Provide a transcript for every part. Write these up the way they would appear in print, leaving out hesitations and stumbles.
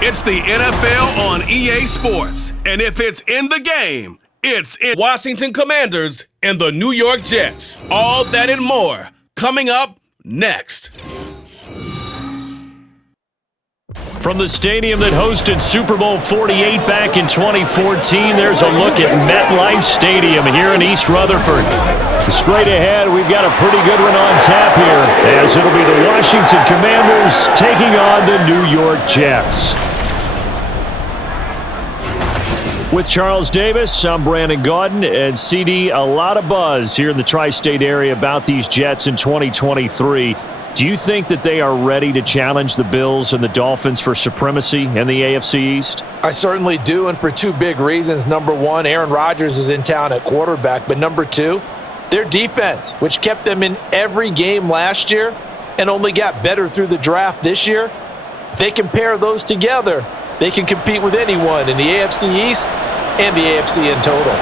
It's the NFL on EA Sports. And if it's in the game, it's in Washington Commanders and the New York Jets. All that and more coming up next. From the stadium that hosted Super Bowl 48 back in 2014, there's a look at MetLife Stadium here in East Rutherford. Straight ahead, we've got a pretty good one on tap here, as it'll be the Washington Commanders taking on the New York Jets. With Charles Davis, I'm Brandon Gaudin, and CD, a lot of buzz here in the tri-state area about these Jets in 2023. Do you think that they are ready to challenge the Bills and the Dolphins for supremacy in the AFC East? I certainly do, and for two big reasons. Number one, Aaron Rodgers is in town at quarterback, but number two, their defense, which kept them in every game last year and only got better through the draft this year. If they can pair those together, they can compete with anyone in the AFC East and the AFC in total.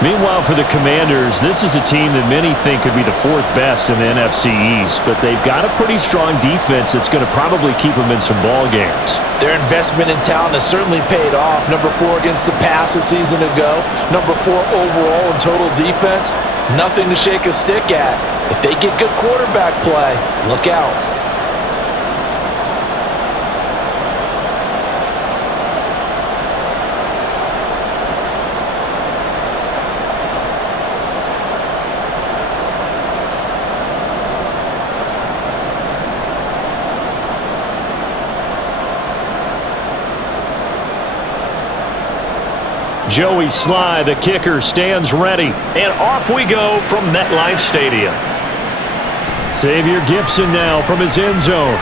Meanwhile, for the Commanders, this is a team that many think could be the fourth best in the NFC East, but they've got a pretty strong defense that's going to probably keep them in some ball games. Their investment in talent has certainly paid off. Number 4 against the pass a season ago. Number 4 overall in total defense. Nothing to shake a stick at. If they get good quarterback play, look out. Joey Sly, the kicker, stands ready. And off we go from MetLife Stadium. Xavier Gipson now from his end zone.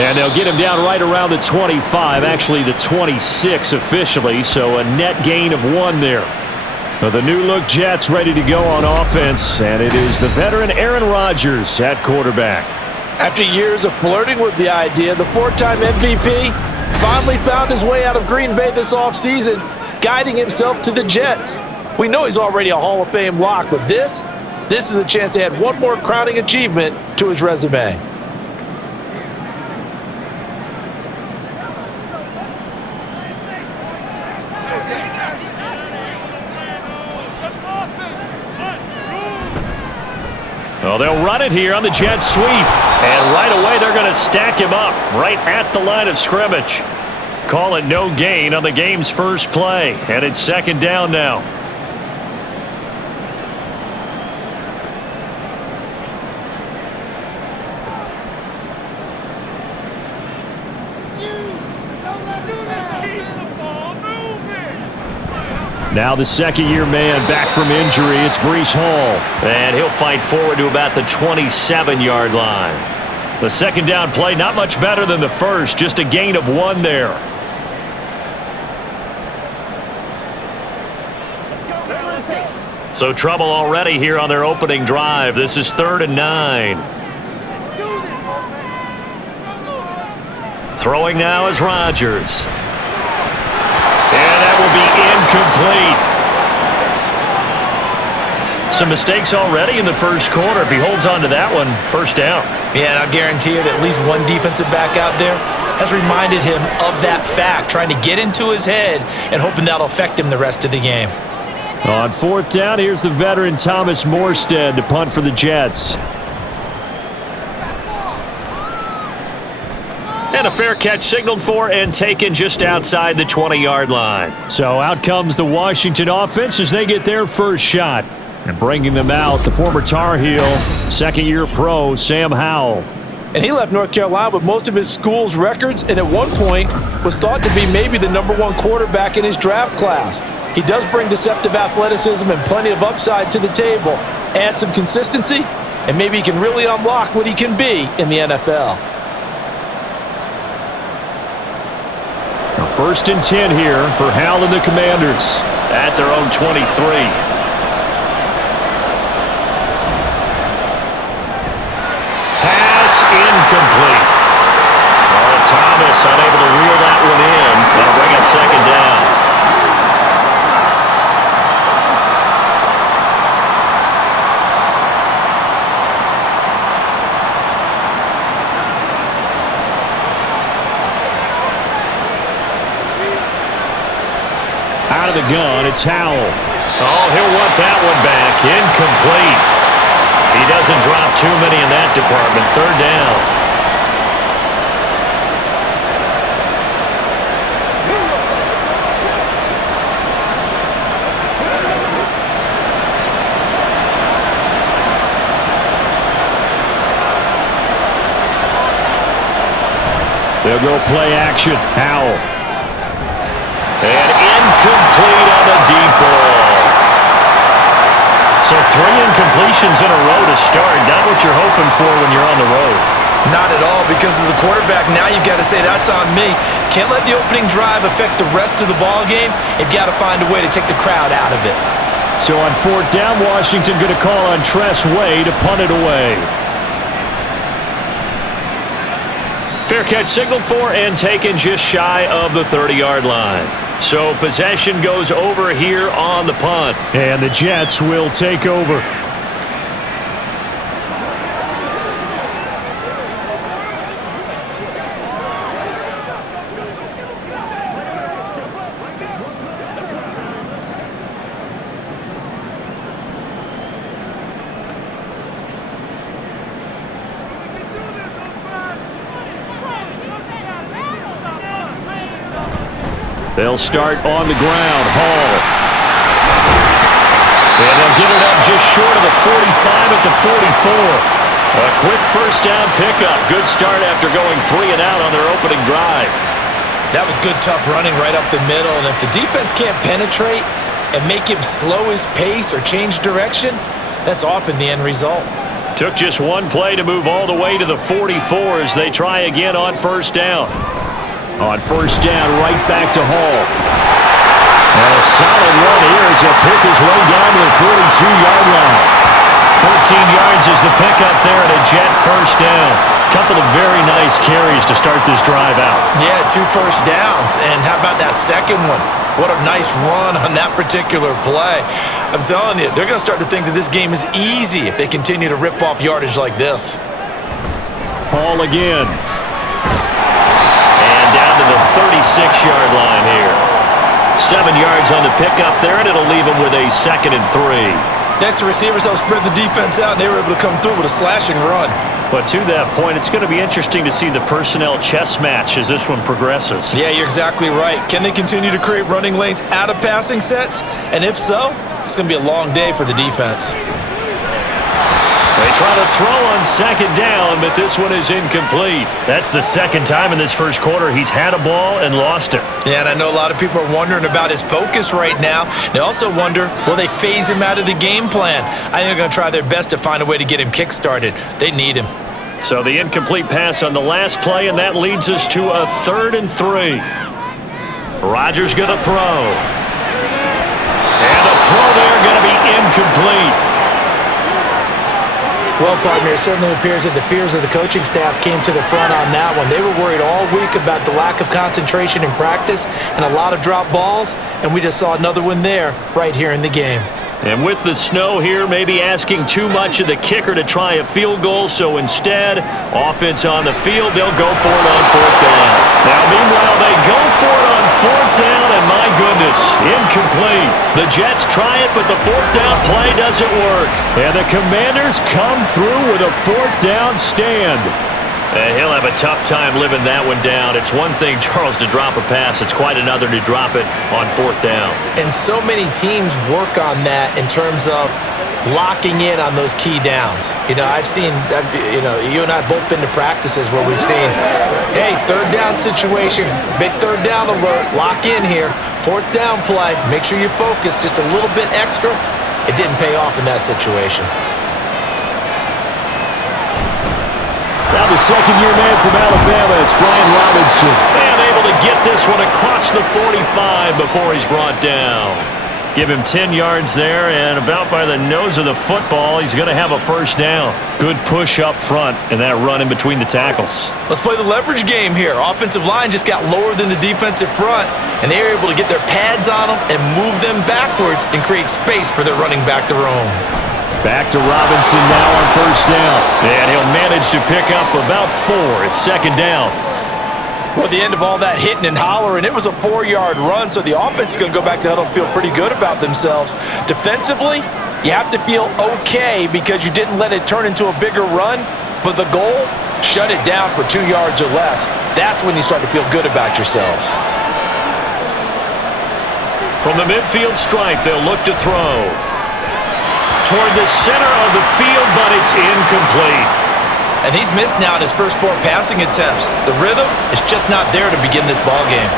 And they'll get him down right around the 25, actually the 26 officially, so a net gain of 1 there. But the new-look Jets ready to go on offense, and it is the veteran Aaron Rodgers at quarterback. After years of flirting with the idea, the 4-time MVP finally found his way out of Green Bay this offseason, guiding himself to the Jets. We know he's already a Hall of Fame lock, but this is a chance to add one more crowning achievement to his resume. Well, they'll run it here on the jet sweep. And right away, they're going to stack him up right at the line of scrimmage. Call it no gain on the game's first play. And it's second down now. Now the second-year man back from injury. It's Breece Hall. And he'll fight forward to about the 27-yard line. The second down play, not much better than the first. Just a gain of 1 there. So trouble already here on their opening drive. This is 3rd and 9. Throwing now is Rodgers. And that will be incomplete. Some mistakes already in the first quarter. If he holds on to that one, first down. Yeah, and I guarantee you that at least one defensive back out there has reminded him of that fact, trying to get into his head and hoping that'll affect him the rest of the game. On 4th down, here's the veteran Thomas Morstead to punt for the Jets. And a fair catch signaled for and taken just outside the 20-yard line. So out comes the Washington offense as they get their first shot. And bringing them out, the former Tar Heel, second-year pro, Sam Howell. And he left North Carolina with most of his school's records and at one point was thought to be maybe the #1 quarterback in his draft class. He does bring deceptive athleticism and plenty of upside to the table. Add some consistency, and maybe he can really unlock what he can be in the NFL. Now 1st and 10 here for Howell and the Commanders at their own 23. Incomplete. Thomas unable to reel that one in. That'll bring up second down. shotgun. It's Howell. Oh, he'll want that one back. Incomplete. He doesn't drop too many in that department. Third down. They'll go play action. Howell. And incomplete on the deep ball. So 3 incompletions in a row to start. Not what you're hoping for when you're on the road. Not at all, because as a quarterback, now you've got to say, that's on me. Can't let the opening drive affect the rest of the ball game. You've got to find a way to take the crowd out of it. So on 4th down, Washington going to call on Tress Way to punt it away. Fair catch signaled for and taken just shy of the 30-yard line. So possession goes over here on the punt. And the Jets will take over. They'll start on the ground. Hall. And they'll get it up just short of the 45 at the 44. A quick first down pickup. Good start after going 3 and out on their opening drive. That was good, tough running right up the middle. And if the defense can't penetrate and make him slow his pace or change direction, that's often the end result. Took just one play to move all the way to the 44 as they try again on first down. On first down, right back to Hall. And a solid run here as he'll pick his way down to the 42-yard line. 14 yards is the pickup there at a Jet first down. Couple of very nice carries to start this drive out. Yeah, 2 first downs. And how about that second one? What a nice run on that particular play. I'm telling you, they're going to start to think that this game is easy if they continue to rip off yardage like this. Hall again. Down to the 36-yard line here. 7 yards on the pickup there, and it'll leave him with a 2nd and 3. Next, the receivers helped spread the defense out, and they were able to come through with a slashing run. But to that point, it's going to be interesting to see the personnel chess match as this one progresses. Yeah, you're exactly right. Can they continue to create running lanes out of passing sets? And if so, it's going to be a long day for the defense. They try to throw on 2nd down, but this one is incomplete. That's the 2nd time in this first quarter he's had a ball and lost it. Yeah, and I know a lot of people are wondering about his focus right now. They also wonder, will they phase him out of the game plan? I think they're going to try their best to find a way to get him kick-started. They need him. So the incomplete pass on the last play, and that leads us to a 3rd and 3. Rodgers going to throw. And the throw there going to be incomplete. Well, partner, it certainly appears that the fears of the coaching staff came to the front on that one. They were worried all week about the lack of concentration in practice and a lot of drop balls, and we just saw another one there right here in the game. And with the snow here, maybe asking too much of the kicker to try a field goal, so instead, offense on the field, they'll go for it on 4th down. Now, meanwhile, they go for it on 4th down, and my goodness, incomplete. The Jets try it, but the 4th down play doesn't work. And the Commanders come through with a 4th down stand. He'll have a tough time living that one down. It's one thing, Charles, to drop a pass. It's quite another to drop it on 4th down. And so many teams work on that in terms of locking in on those key downs. You know, I've seen, you and I both been to practices where we've seen, hey, 3rd down situation, big 3rd down alert, lock in here, 4th down play, make sure you focus just a little bit extra. It didn't pay off in that situation. Now the second-year man from Alabama, it's Brian Robinson. And able to get this one across the 45 before he's brought down. Give him 10 yards there, and about by the nose of the football, he's going to have a first down. Good push up front, and that run in between the tackles. Let's play the leverage game here. Offensive line just got lower than the defensive front, and they were able to get their pads on them and move them backwards and create space for their running back to roam. Back to Robinson now on first down. And he'll manage to pick up about 4. It's 2nd down. Well, at the end of all that hitting and hollering, it was a 4-yard run, so the offense is going to go back to huddle and feel pretty good about themselves. Defensively, you have to feel okay because you didn't let it turn into a bigger run, but the goal, shut it down for 2 yards or less. That's when you start to feel good about yourselves. From the midfield stripe, they'll look to throw. Toward the center of the field, but it's incomplete. And he's missed now in his first 4 passing attempts. The rhythm is just not there to begin this ball game.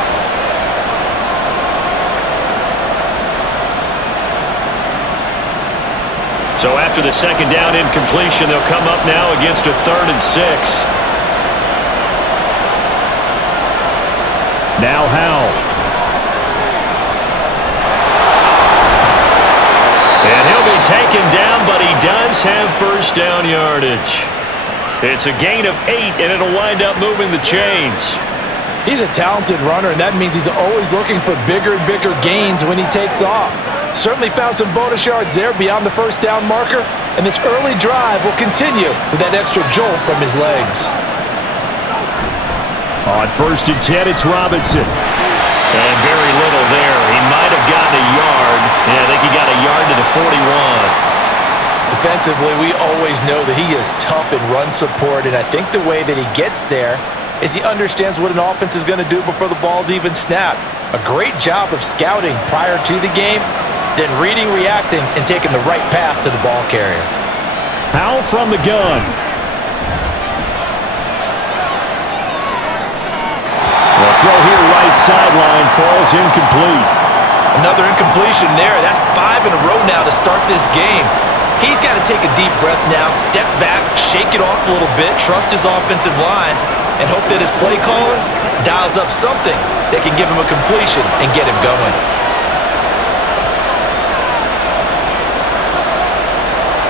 So after the second down incompletion, they'll come up now against a 3rd and 6. Now Howell. And he'll be taken down, but he does have first down yardage. It's a gain of 8, and it'll wind up moving the chains. He's a talented runner, and that means he's always looking for bigger and bigger gains when he takes off. Certainly found some bonus yards there beyond the first down marker, and this early drive will continue with that extra jolt from his legs. On 1st and 10, it's Robinson. And very little there. He might have gotten a yard. Yeah, I think he got a yard to the 41. Defensively, we always know that he is tough in run support, and I think the way that he gets there is he understands what an offense is going to do before the ball's even snapped. A great job of scouting prior to the game, then reading, reacting, and taking the right path to the ball carrier. Howell from the gun. The throw here right sideline falls incomplete. Another incompletion there. That's 5 in a row now to start this game. He's got to take a deep breath now, step back, shake it off a little bit, trust his offensive line, and hope that his play caller dials up something that can give him a completion and get him going.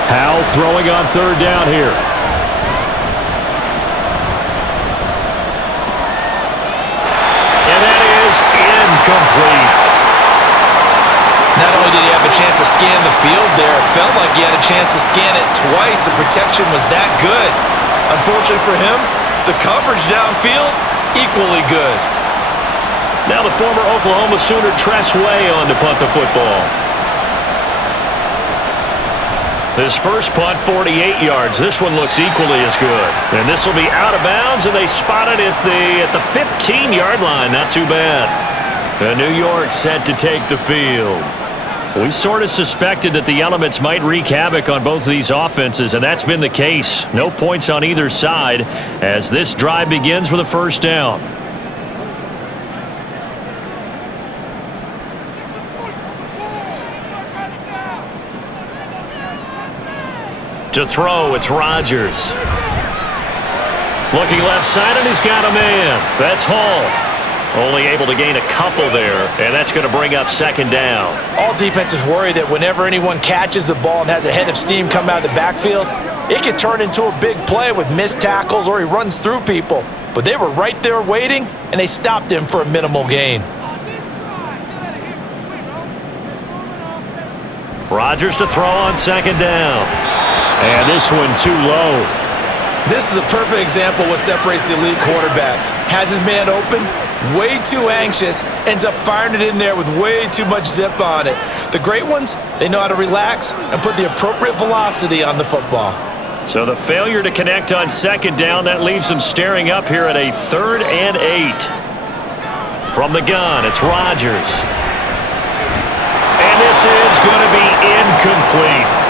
Howell throwing on 3rd down here. And that is incomplete. Not only did he have a chance to scan the field there, it felt like he had a chance to scan it twice. The protection was that good. Unfortunately for him, the coverage downfield, equally good. Now the former Oklahoma Sooner Tress Way on to punt the football. His first punt, 48 yards. This one looks equally as good. And this will be out of bounds, and they spot it at the 15-yard line. Not too bad. And New York set to take the field. We sort of suspected that the elements might wreak havoc on both of these offenses, and that's been the case. No points on either side as this drive begins with a first down. To throw, it's Rodgers. Looking left side, and he's got a man. That's Hall. Only able to gain a couple there, and that's going to bring up 2nd down. All defenses worry that whenever anyone catches the ball and has a head of steam come out of the backfield, it can turn into a big play with missed tackles or he runs through people. But they were right there waiting, and they stopped him for a minimal gain. Rodgers to throw on 2nd down. And this one too low. This is a perfect example of what separates the elite quarterbacks. Has his man open, way too anxious, ends up firing it in there with way too much zip on it. The great ones, they know how to relax and put the appropriate velocity on the football. So the failure to connect on 2nd down, that leaves them staring up here at a 3rd and 8. From the gun, it's Rodgers. And this is going to be incomplete.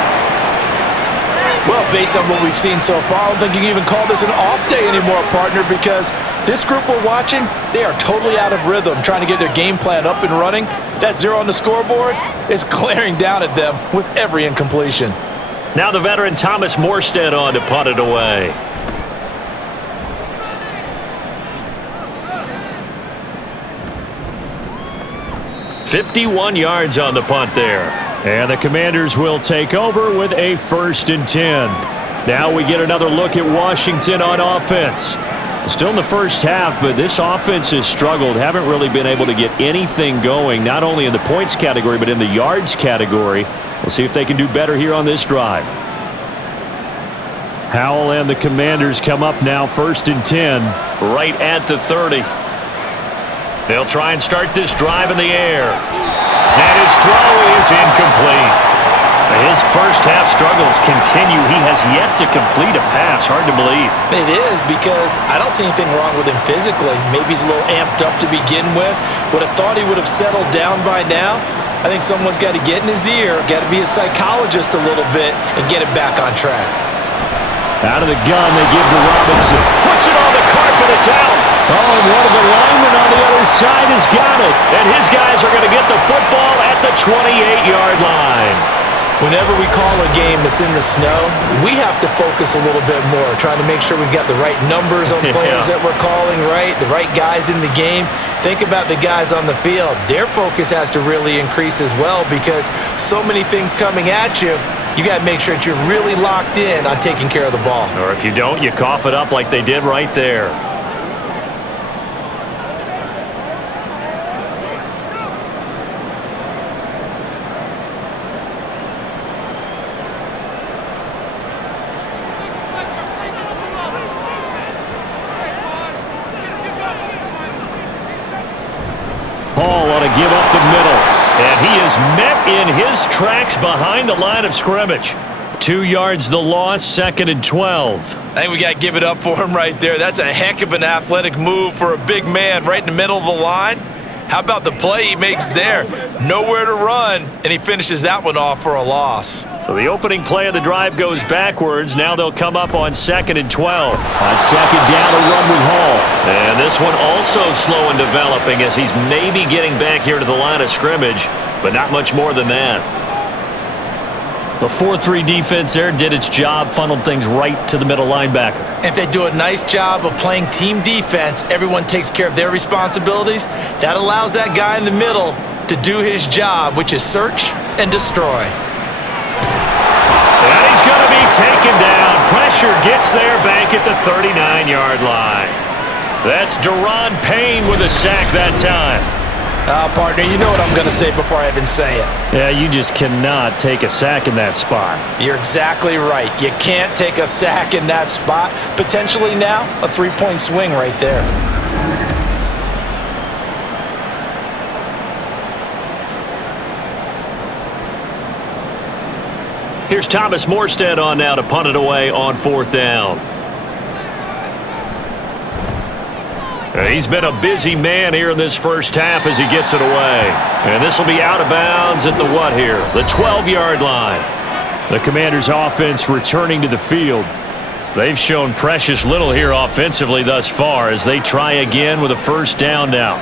Well, based on what we've seen so far, I don't think you can even call this an off day anymore, partner, because this group we're watching, they are totally out of rhythm, trying to get their game plan up and running. That 0 on the scoreboard is glaring down at them with every incompletion. Now the veteran Thomas Morstead on to punt it away. "51 yards on the punt there. And the Commanders will take over with a 1st and 10. Now we get another look at Washington on offense. Still in the first half, but this offense has struggled. Haven't really been able to get anything going, not only in the points category, but in the yards category. We'll see if they can do better here on this drive. Howell and the Commanders come up now 1st and 10. Right at the 30. They'll try and start this drive in the air. And his throw is incomplete. His first half struggles continue. He has yet to complete a pass. Hard to believe. It is, because I don't see anything wrong with him physically. Maybe he's a little amped up to begin with. Would have thought he would have settled down by now. I think someone's got to get in his ear, got to be a psychologist a little bit, and get him back on track. Out of the gun, they give to Robinson. Puts it on the carpet, it's out. Oh, and one of the linemen on the other side has got it. And his guys are going to get the football at the 28-yard line. Whenever we call a game that's in the snow, we have to focus a little bit more, trying to make sure we've got the right numbers on players that we're calling, right? The right guys in the game. Think about the guys on the field. Their focus has to really increase as well, because so many things coming at you. You got to make sure that you're really locked in on taking care of the ball. Or if you don't, you cough it up like they did right there. Paul ought to give up the middle. And he is met in his tracks behind the line of scrimmage. 2 yards the loss, 2nd and 12. I think we got to give it up for him right there. That's a heck of an athletic move for a big man right in the middle of the line. How about the play he makes there? Nowhere to run, and he finishes that one off for a loss. So the opening play of the drive goes backwards. Now they'll come up on 2nd and 12. On 2nd down, a run with Hall. And this one also slow in developing, as he's maybe getting back here to the line of scrimmage, but not much more than that. The 4-3 defense there did its job, funneled things right to the middle linebacker. If they do a nice job of playing team defense, everyone takes care of their responsibilities. That allows that guy in the middle to do his job, which is search and destroy. And he's going to be taken down. Pressure gets there back at the 39-yard line. That's Deron Payne with a sack that time. Partner, you know what I'm going to say before I even say it. Yeah, you just cannot take a sack in that spot. You're exactly right. You can't take a sack in that spot. Potentially now, a 3-point swing right there. Here's Thomas Morstead on now to punt it away on 4th down. He's been a busy man here in this first half as he gets it away. And this will be out of bounds at the what here? The 12-yard line. The Commanders' offense returning to the field. They've shown precious little here offensively thus far as they try again with a first down now.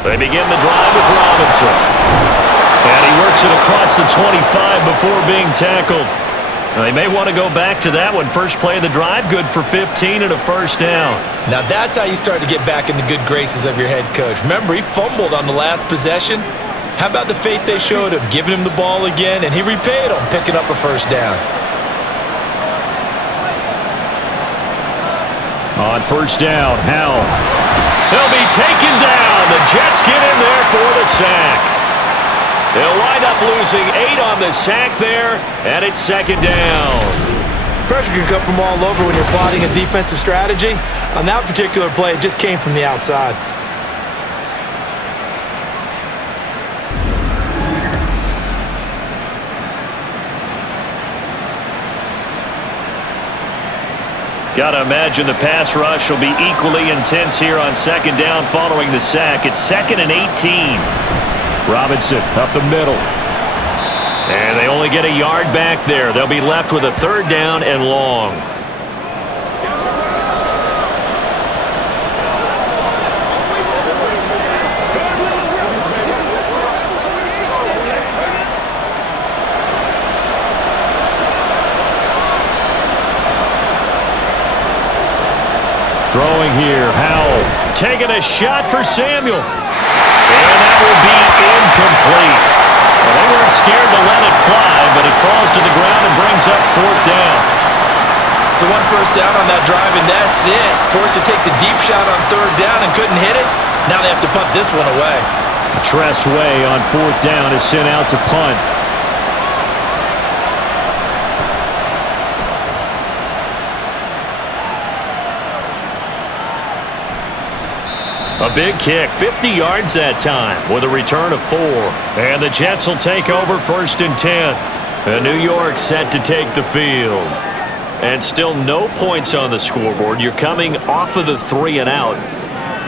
They begin the drive with Robinson. And he works it across the 25 before being tackled. Now, they may want to go back to that one. First play of the drive, good for 15 and a first down. Now that's how you start to get back in the good graces of your head coach. Remember, he fumbled on the last possession. How about the faith they showed him, giving him the ball again, and he repaid him, picking up a first down. On first down, Howell. He'll be taken down. The Jets get in there for the sack. They'll wind up losing 8 on the sack there, and it's 2nd down. Pressure can come from all over when you're plotting a defensive strategy. On that particular play, it just came from the outside. Got to imagine the pass rush will be equally intense here on 2nd down following the sack. It's 2nd and 18. Robinson up the middle. And they only get a yard back there. They'll be left with a 3rd down and long. Throwing here, Howell taking a shot for Samuel. And that will be incomplete. Well, they weren't scared to let it fly, but it falls to the ground and brings up 4th down. So one first down on that drive, and that's it. Forced to take the deep shot on third down and couldn't hit it. Now they have to punt this one away. Tress Way on fourth down is sent out to punt. A big kick, 50 yards that time with a return of 4. And the Jets will take over 1st and 10. And New York set to take the field. And still no points on the scoreboard. You're coming off of the 3 and out.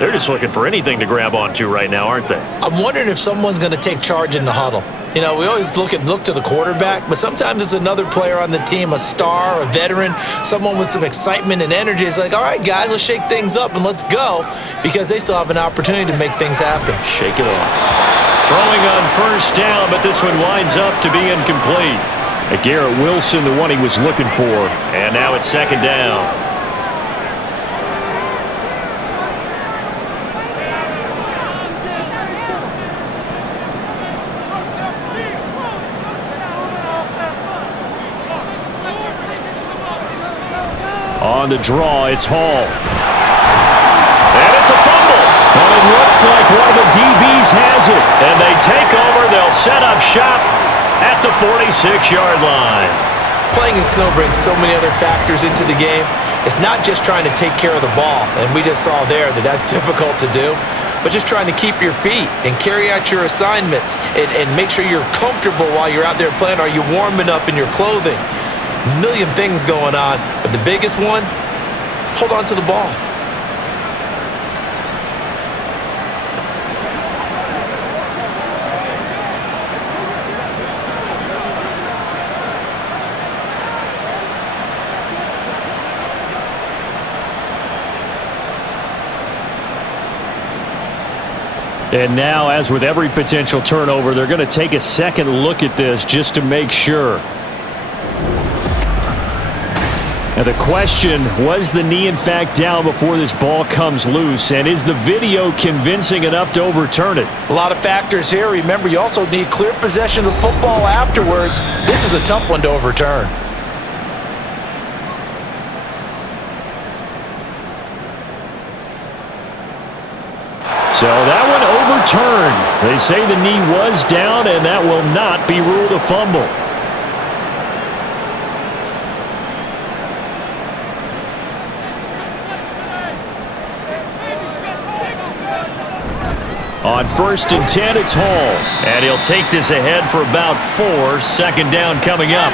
They're just looking for anything to grab onto right now, aren't they? I'm wondering if someone's going to take charge in the huddle. You know, we always look to the quarterback, but sometimes it's another player on the team, a star, a veteran, someone with some excitement and energy. It's like, all right, guys, let's shake things up and let's go, because they still have an opportunity to make things happen. Shake it off. Throwing on first down, but this one winds up to be incomplete. Garrett Wilson, the one he was looking for, and now it's 2nd down. On the draw, it's Hall. And it's a fumble. And it looks like one of the DBs has it. And they take over. They'll set up shop at the 46-yard line. Playing in snow brings so many other factors into the game. It's not just trying to take care of the ball, and we just saw there that that's difficult to do, but just trying to keep your feet and carry out your assignments and make sure you're comfortable while you're out there playing. Are you warm enough in your clothing? A million things going on, but the biggest one, hold on to the ball. And now, as with every potential turnover, they're going to take a second look at this just to make sure. Now the question, was the knee in fact down before this ball comes loose? And is the video convincing enough to overturn it? A lot of factors here. Remember, you also need clear possession of the football afterwards. This is a tough one to overturn. So that one overturned. They say the knee was down, and that will not be ruled a fumble. On 1st and 10, it's Hall. And he'll take this ahead for about 4. 2nd down coming up.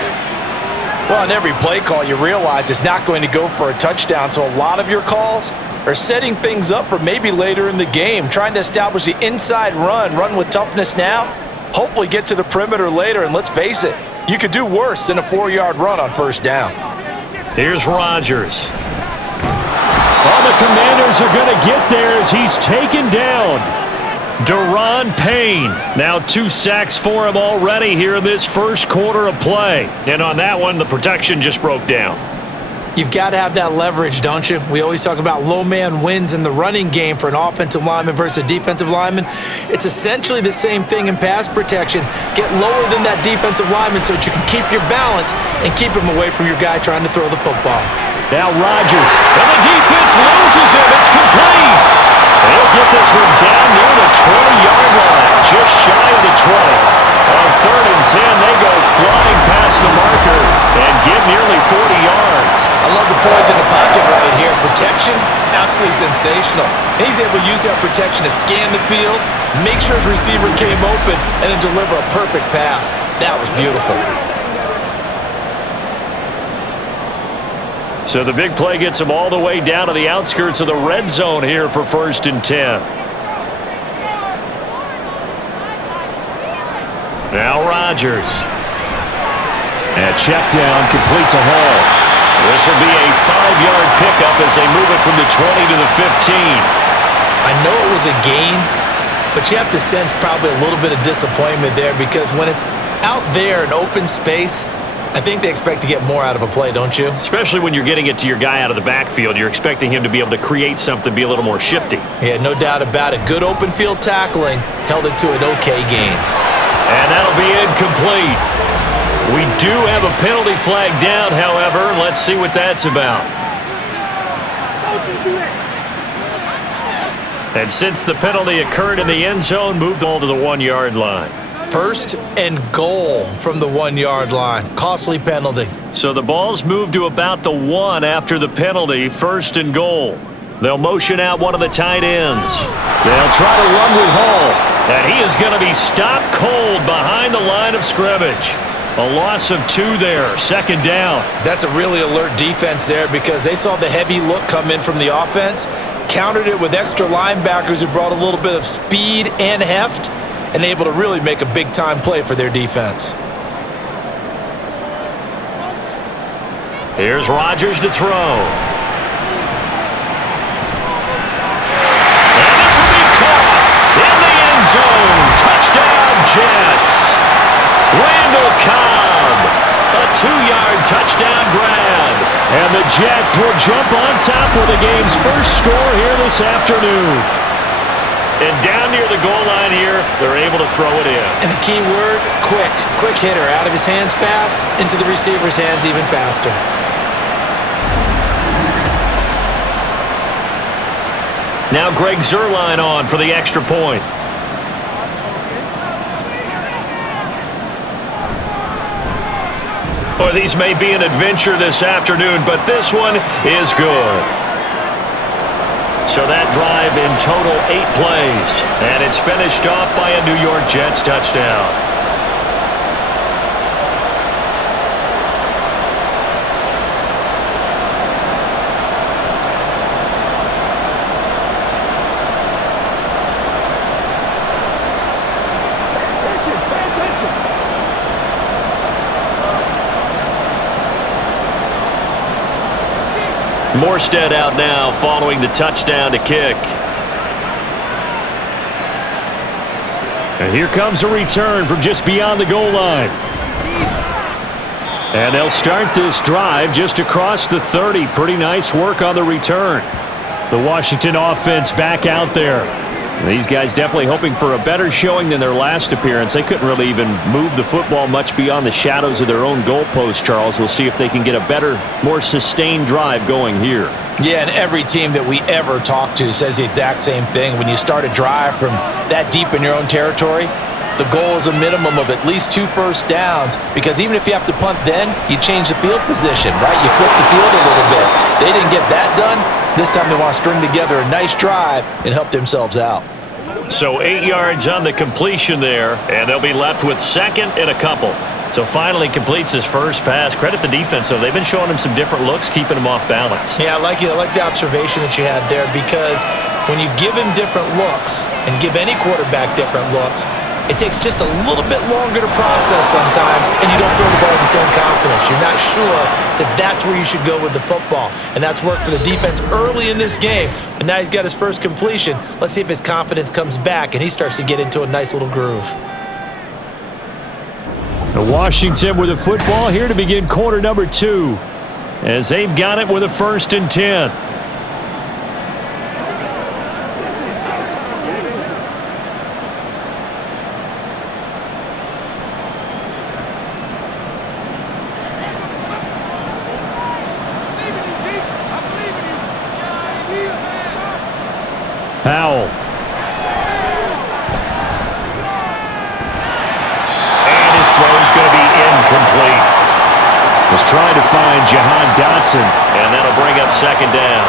Well, on every play call, you realize it's not going to go for a touchdown, so a lot of your calls are setting things up for maybe later in the game, trying to establish the inside run with toughness now, hopefully get to the perimeter later, and let's face it, you could do worse than a 4-yard run on 1st down. Here's Rodgers. Well, the Commanders are going to get there as he's taken down. Daron Payne, now 2 sacks for him already here in this first quarter of play. And on that one, the protection just broke down. You've got to have that leverage, don't you? We always talk about low man wins in the running game for an offensive lineman versus a defensive lineman. It's essentially the same thing in pass protection. Get lower than that defensive lineman so that you can keep your balance and keep him away from your guy trying to throw the football. Now Rodgers, and the defense loses him. It's complete. They'll get this one down near the 20-yard line, just shy of the 20. On 3rd and 10, they go flying past the marker and get nearly 40 yards. I love the poise in the pocket right here. Protection, absolutely sensational. And he's able to use that protection to scan the field, make sure his receiver came open, and then deliver a perfect pass. That was beautiful. So the big play gets him all the way down to the outskirts of the red zone here for 1st and 10. Now Rodgers. And check down complete to Hall. This will be a 5-yard pickup as they move it from the 20 to the 15. I know it was a gain, but you have to sense probably a little bit of disappointment there, because when it's out there in open space, I think they expect to get more out of a play, don't you? Especially when you're getting it to your guy out of the backfield. You're expecting him to be able to create something, be a little more shifty. Yeah, no doubt about it. Good open field tackling held it to an okay gain. And that'll be incomplete. We do have a penalty flag down, however. Let's see what that's about. And since the penalty occurred in the end zone, moved the ball to the 1-yard line. 1st and goal from the 1-yard line. Costly penalty. So the ball's moved to about the 1 after the penalty. 1st and goal. They'll motion out one of the tight ends. They'll try to run with Hall. And he is going to be stopped cold behind the line of scrimmage. A loss of 2 there. 2nd down. That's a really alert defense there because they saw the heavy look come in from the offense, countered it with extra linebackers who brought a little bit of speed and heft, and able to really make a big-time play for their defense. Here's Rodgers to throw. And this will be caught in the end zone. Touchdown, Jets. Randall Cobb, a 2-yard touchdown grab. And the Jets will jump on top with the game's first score here this afternoon. And down near the goal line here, they're able to throw it in. And the key word, quick. Quick hitter. Out of his hands fast, into the receiver's hands even faster. Now Greg Zuerlein on for the extra point. Well, these may be an adventure this afternoon, but this one is good. So that drive in total 8 plays, and it's finished off by a New York Jets touchdown. Morstead out now following the touchdown to kick. And here comes a return from just beyond the goal line. And they'll start this drive just across the 30. Pretty nice work on the return. The Washington offense back out there. These guys definitely hoping for a better showing than their last appearance. They couldn't really even move the football much beyond the shadows of their own goalpost, Charles. We'll see if they can get a better, more sustained drive going here. Yeah, and every team that we ever talk to says the exact same thing. When you start a drive from that deep in your own territory, the goal is a minimum of at least 2 first downs, because even if you have to punt then, you change the field position, right? You flip the field a little bit. They didn't get that done. This time they want to string together a nice drive and help themselves out. So 8 yards on the completion there, and they'll be left with 2nd and a couple. So finally completes his first pass. Credit the defense, though. They've been showing him some different looks, keeping him off balance. Yeah, I like the observation that you had there, because when you give him different looks and give any quarterback different looks, it takes just a little bit longer to process sometimes, and you don't throw the ball with the same confidence. You're not sure that that's where you should go with the football, and that's worked for the defense early in this game. But now he's got his first completion. Let's see if his confidence comes back, and he starts to get into a nice little groove. Washington with the football here to begin quarter number 2, as they've got it with a 1st and 10. Powell. And his throw is going to be incomplete. Was trying to find Jahan Dotson, and that'll bring up 2nd down.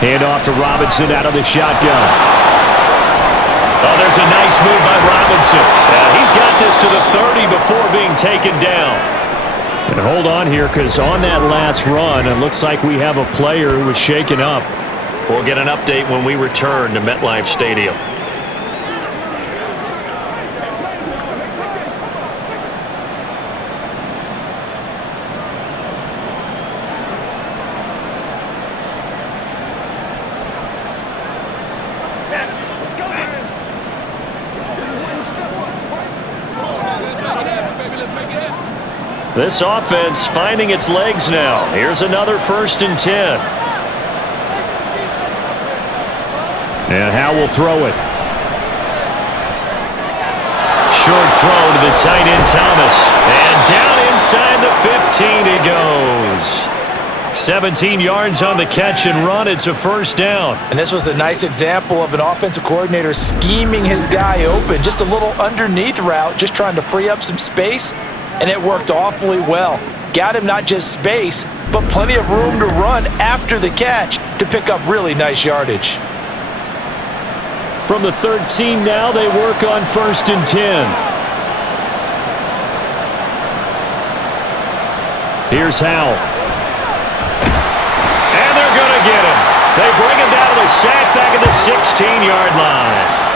Hand off to Robinson out of the shotgun. Oh, there's a nice move by Robinson. He's got this to the 30 before being taken down. And hold on here, because on that last run, it looks like we have a player who was shaken up. We'll get an update when we return to MetLife Stadium. This offense finding its legs now. Here's another 1st and 10. And Howe will throw it. Short throw to the tight end Thomas. And down inside the 15 he goes. 17 yards on the catch and run. It's a 1st down. And this was a nice example of an offensive coordinator scheming his guy open. Just a little underneath route, just trying to free up some space, and it worked awfully well. Got him not just space, but plenty of room to run after the catch to pick up really nice yardage. From the 13 now, they work on 1st and 10. Here's Howe. And they're going to get him. They bring him down to the sack back at the 16-yard line.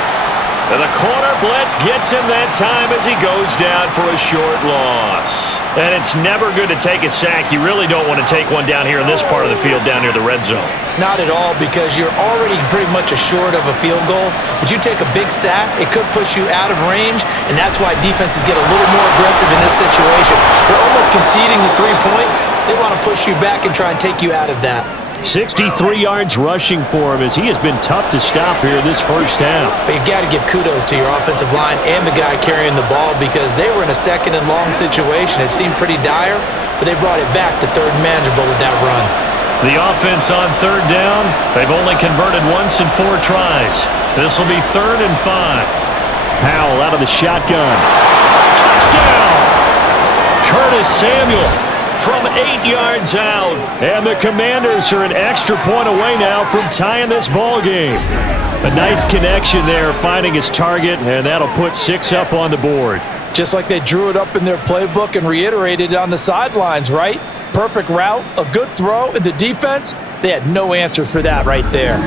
And the corner blitz gets him that time as he goes down for a short loss. And it's never good to take a sack. You really don't want to take one down here in this part of the field down near the red zone. Not at all, because you're already pretty much assured of a field goal. But you take a big sack, it could push you out of range, and that's why defenses get a little more aggressive in this situation. They're almost conceding the 3 points. They want to push you back and try and take you out of that. 63 yards rushing for him as he has been tough to stop here this 1st half. But you got to give kudos to your offensive line and the guy carrying the ball, because they were in a 2nd and long situation. It seemed pretty dire, but they brought it back to 3rd and manageable with that run. The offense on 3rd down, they've only converted once in 4 tries. This will be 3rd and 5. Howell out of the shotgun. Touchdown! Curtis Samuel from 8 yards out. And the Commanders are an extra point away now from tying this ball game. A nice connection there, finding his target, and that'll put 6 up on the board. Just like they drew it up in their playbook and reiterated it on the sidelines, right? Perfect route, a good throw, and the defense, they had no answer for that right there.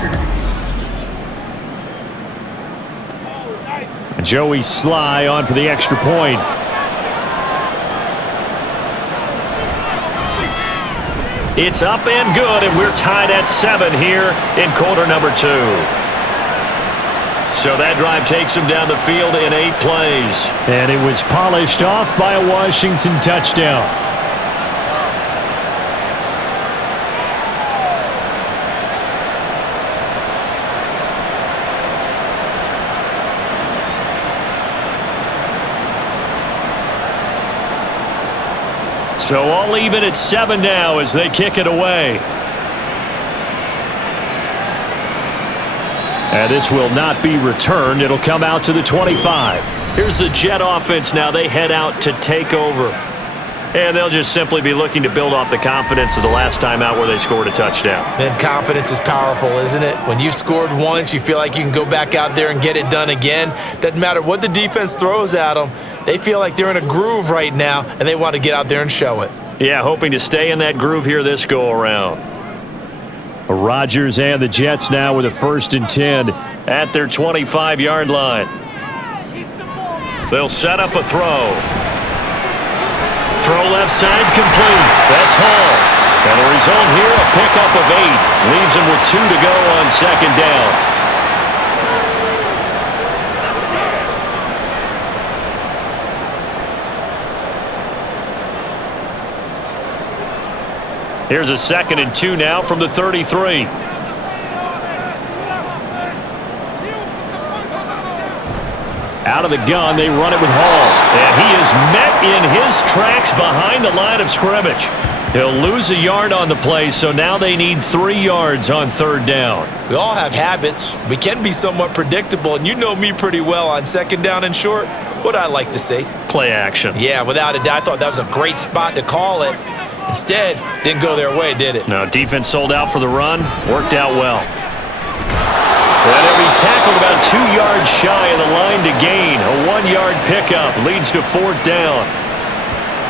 Joey Sly on for the extra point. It's up and good, and we're tied at 7 here in quarter number 2. So that drive takes him down the field in 8 plays. And it was polished off by a Washington touchdown. So all even at 7 now as they kick it away. And this will not be returned. It'll come out to the 25. Here's the Jet offense now. They head out to take over. And they'll just simply be looking to build off the confidence of the last time out where they scored a touchdown. And confidence is powerful, isn't it? When you've scored once, you feel like you can go back out there and get it done again. Doesn't matter what the defense throws at them. They feel like they're in a groove right now, and they want to get out there and show it. Yeah, hoping to stay in that groove here this go-around. Rodgers and the Jets now with a 1st and 10 at their 25-yard line. They'll set up a throw. Throw left side complete. That's Hall. And the result here, a pickup of 8. Leaves him with 2 to go on 2nd down. Here's a 2nd and 2 now from the 33. Out of the gun, they run it with Hall. And he is met in his tracks behind the line of scrimmage. He'll lose a yard on the play, so now they need 3 yards on 3rd down. We all have habits. We can be somewhat predictable, and you know me pretty well on 2nd down and short. What I like to see? Play action. Yeah, without a doubt. I thought that was a great spot to call it. Instead, didn't go their way, did it? No, defense sold out for the run. Worked out well. And he'll be tackled about 2 yards shy of the line to gain. A 1-yard pickup leads to 4th down.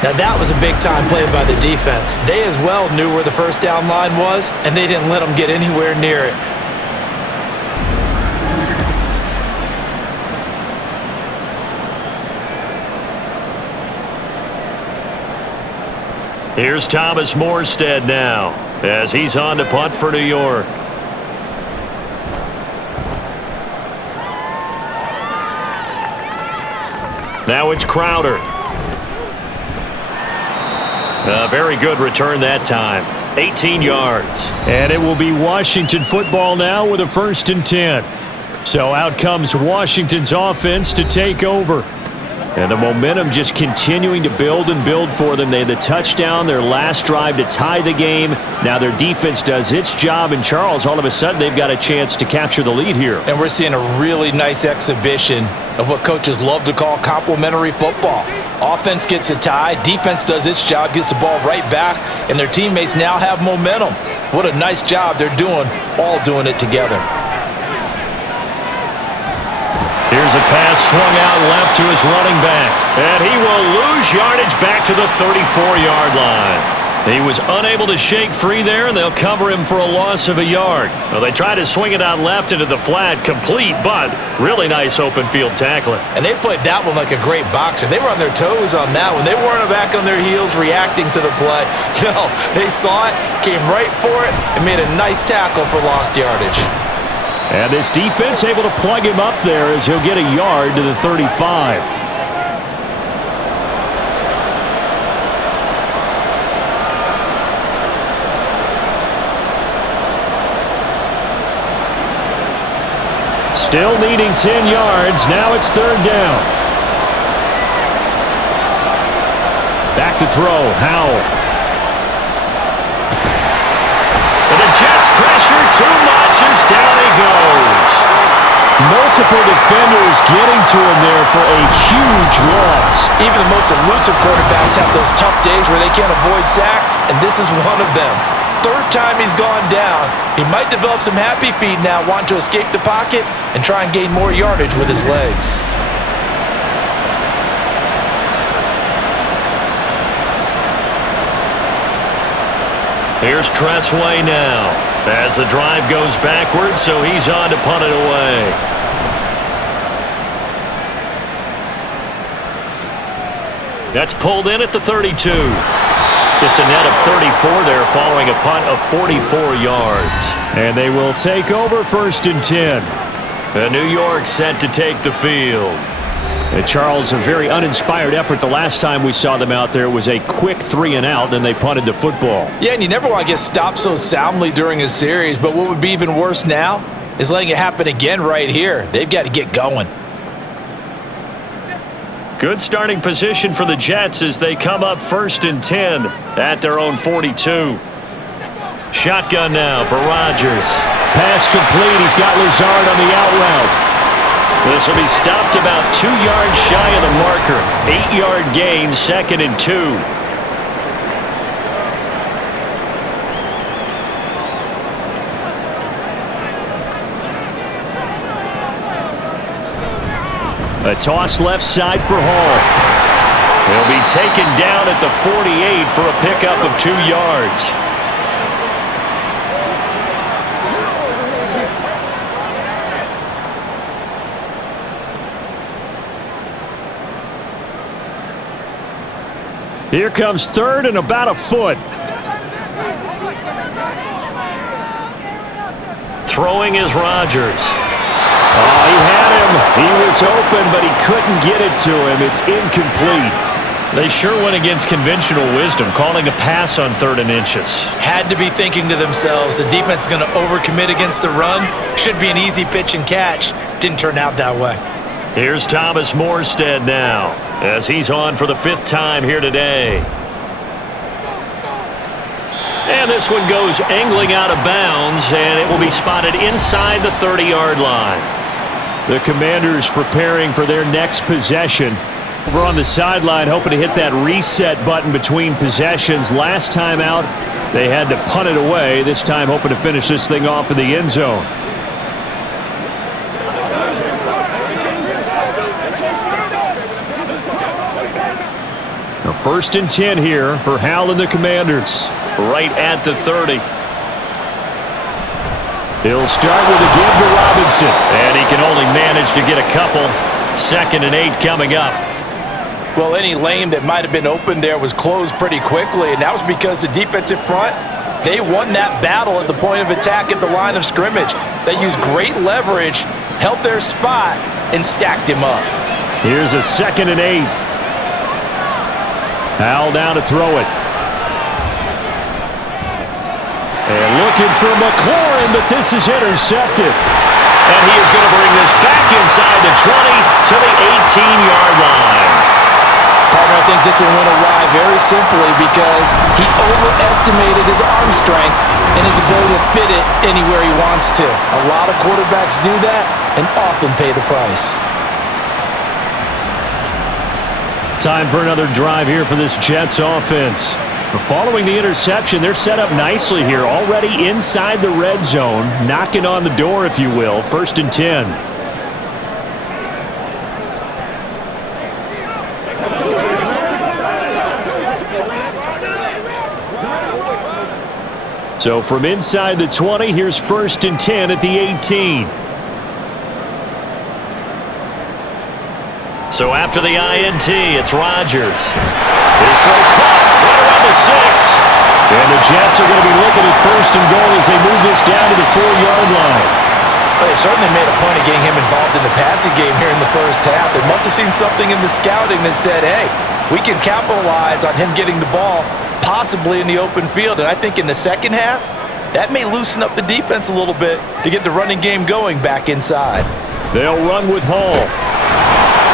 Now that was a big-time play by the defense. They as well knew where the 1st down line was, and they didn't let them get anywhere near it. Here's Thomas Morstead now as he's on to punt for New York. Now it's Crowder. A very good return that time. 18 yards. And it will be Washington football now with a 1st and 10. So out comes Washington's offense to take over. And the momentum just continuing to build and build for them. They had the touchdown, their last drive to tie the game. Now their defense does its job, and Charles, all of a sudden, they've got a chance to capture the lead here. And we're seeing a really nice exhibition of what coaches love to call complementary football. Offense gets a tie, defense does its job, gets the ball right back, and their teammates now have momentum. What a nice job they're doing, all doing it together. Here's a pass swung out left to his running back. And he will lose yardage back to the 34-yard line. He was unable to shake free there, and they'll cover him for a loss of a yard. Well, they tried to swing it out left into the flat, complete, but really nice open field tackling. And they played that one like a great boxer. They were on their toes on that one. They weren't back on their heels reacting to the play. No, they saw it, came right for it, and made a nice tackle for lost yardage. And this defense able to plug him up there as he'll get a yard to the 35. Still needing 10 yards. Now it's 3rd down. Back to throw. Howell. And the Jets pressure too much as down he goes. Multiple defenders getting to him there for a huge loss. Even the most elusive quarterbacks have those tough days where they can't avoid sacks, and this is one of them. 3rd time he's gone down. He might develop some happy feet now, wanting to escape the pocket and try and gain more yardage with his legs. Here's Tressway now as the drive goes backwards, so he's on to punt it away. That's pulled in at the 32. Just a net of 34 there following a punt of 44 yards. And they will take over 1st and 10. And New York set to take the field. And Charles, a very uninspired effort the last time we saw them out there. Was a quick 3 and out, then they punted the football. Yeah, and you never want to get stopped so soundly during a series, but what would be even worse now is letting it happen again right here. They've got to get going. Good starting position for the Jets as they come up 1st and 10 at their own 42. Shotgun now for Rodgers. Pass complete. He's got Lazard on the out route. This will be stopped about 2 yards shy of the marker. 8-yard gain, 2nd and 2. A toss left side for Hall. He'll be taken down at the 48 for a pickup of 2 yards. Here comes 3rd and about a foot. Throwing is Rodgers. Oh, he had him. He was open, but he couldn't get it to him. It's incomplete. They sure went against conventional wisdom, calling a pass on 3rd and inches. Had to be thinking to themselves, the defense is going to overcommit against the run. Should be an easy pitch and catch. Didn't turn out that way. Here's Thomas Morstead now, as he's on for the 5th time here today. And this one goes angling out of bounds, and it will be spotted inside the 30-yard line. The Commanders preparing for their next possession. Over on the sideline, hoping to hit that reset button between possessions. Last time out, they had to punt it away. This time, hoping to finish this thing off in the end zone. Now 1st and 10 here for Howell and the Commanders. Right at the 30. He'll start with a give to Robinson. And he can only manage to get a couple. 2nd and 8 coming up. Well, any lane that might have been open there was closed pretty quickly, and that was because the defensive front, they won that battle at the point of attack at the line of scrimmage. They used great leverage, held their spot, and stacked him up. Here's a 2nd and 8. Howell down to throw it. And looking for McLaurin, but this is intercepted. And he is going to bring this back inside the 20 to the 18-yard line. Partner, I think this one went awry very simply because he overestimated his arm strength and his ability to fit it anywhere he wants to. A lot of quarterbacks do that and often pay the price. Time for another drive here for this Jets offense. Following the interception, they're set up nicely here, already inside the red zone, knocking on the door, if you will. 1st and 10. So from inside the 20, here's 1st and 10 at the 18. So after the INT, it's Rodgers. His throw caught right around the 6. And the Jets are going to be looking at 1st and goal as they move this down to the 4-yard line. Well, they certainly made a point of getting him involved in the passing game here in the first half. They must have seen something in the scouting that said, hey, we can capitalize on him getting the ball possibly in the open field. And I think in the second half, that may loosen up the defense a little bit to get the running game going back inside. They'll run with Hall.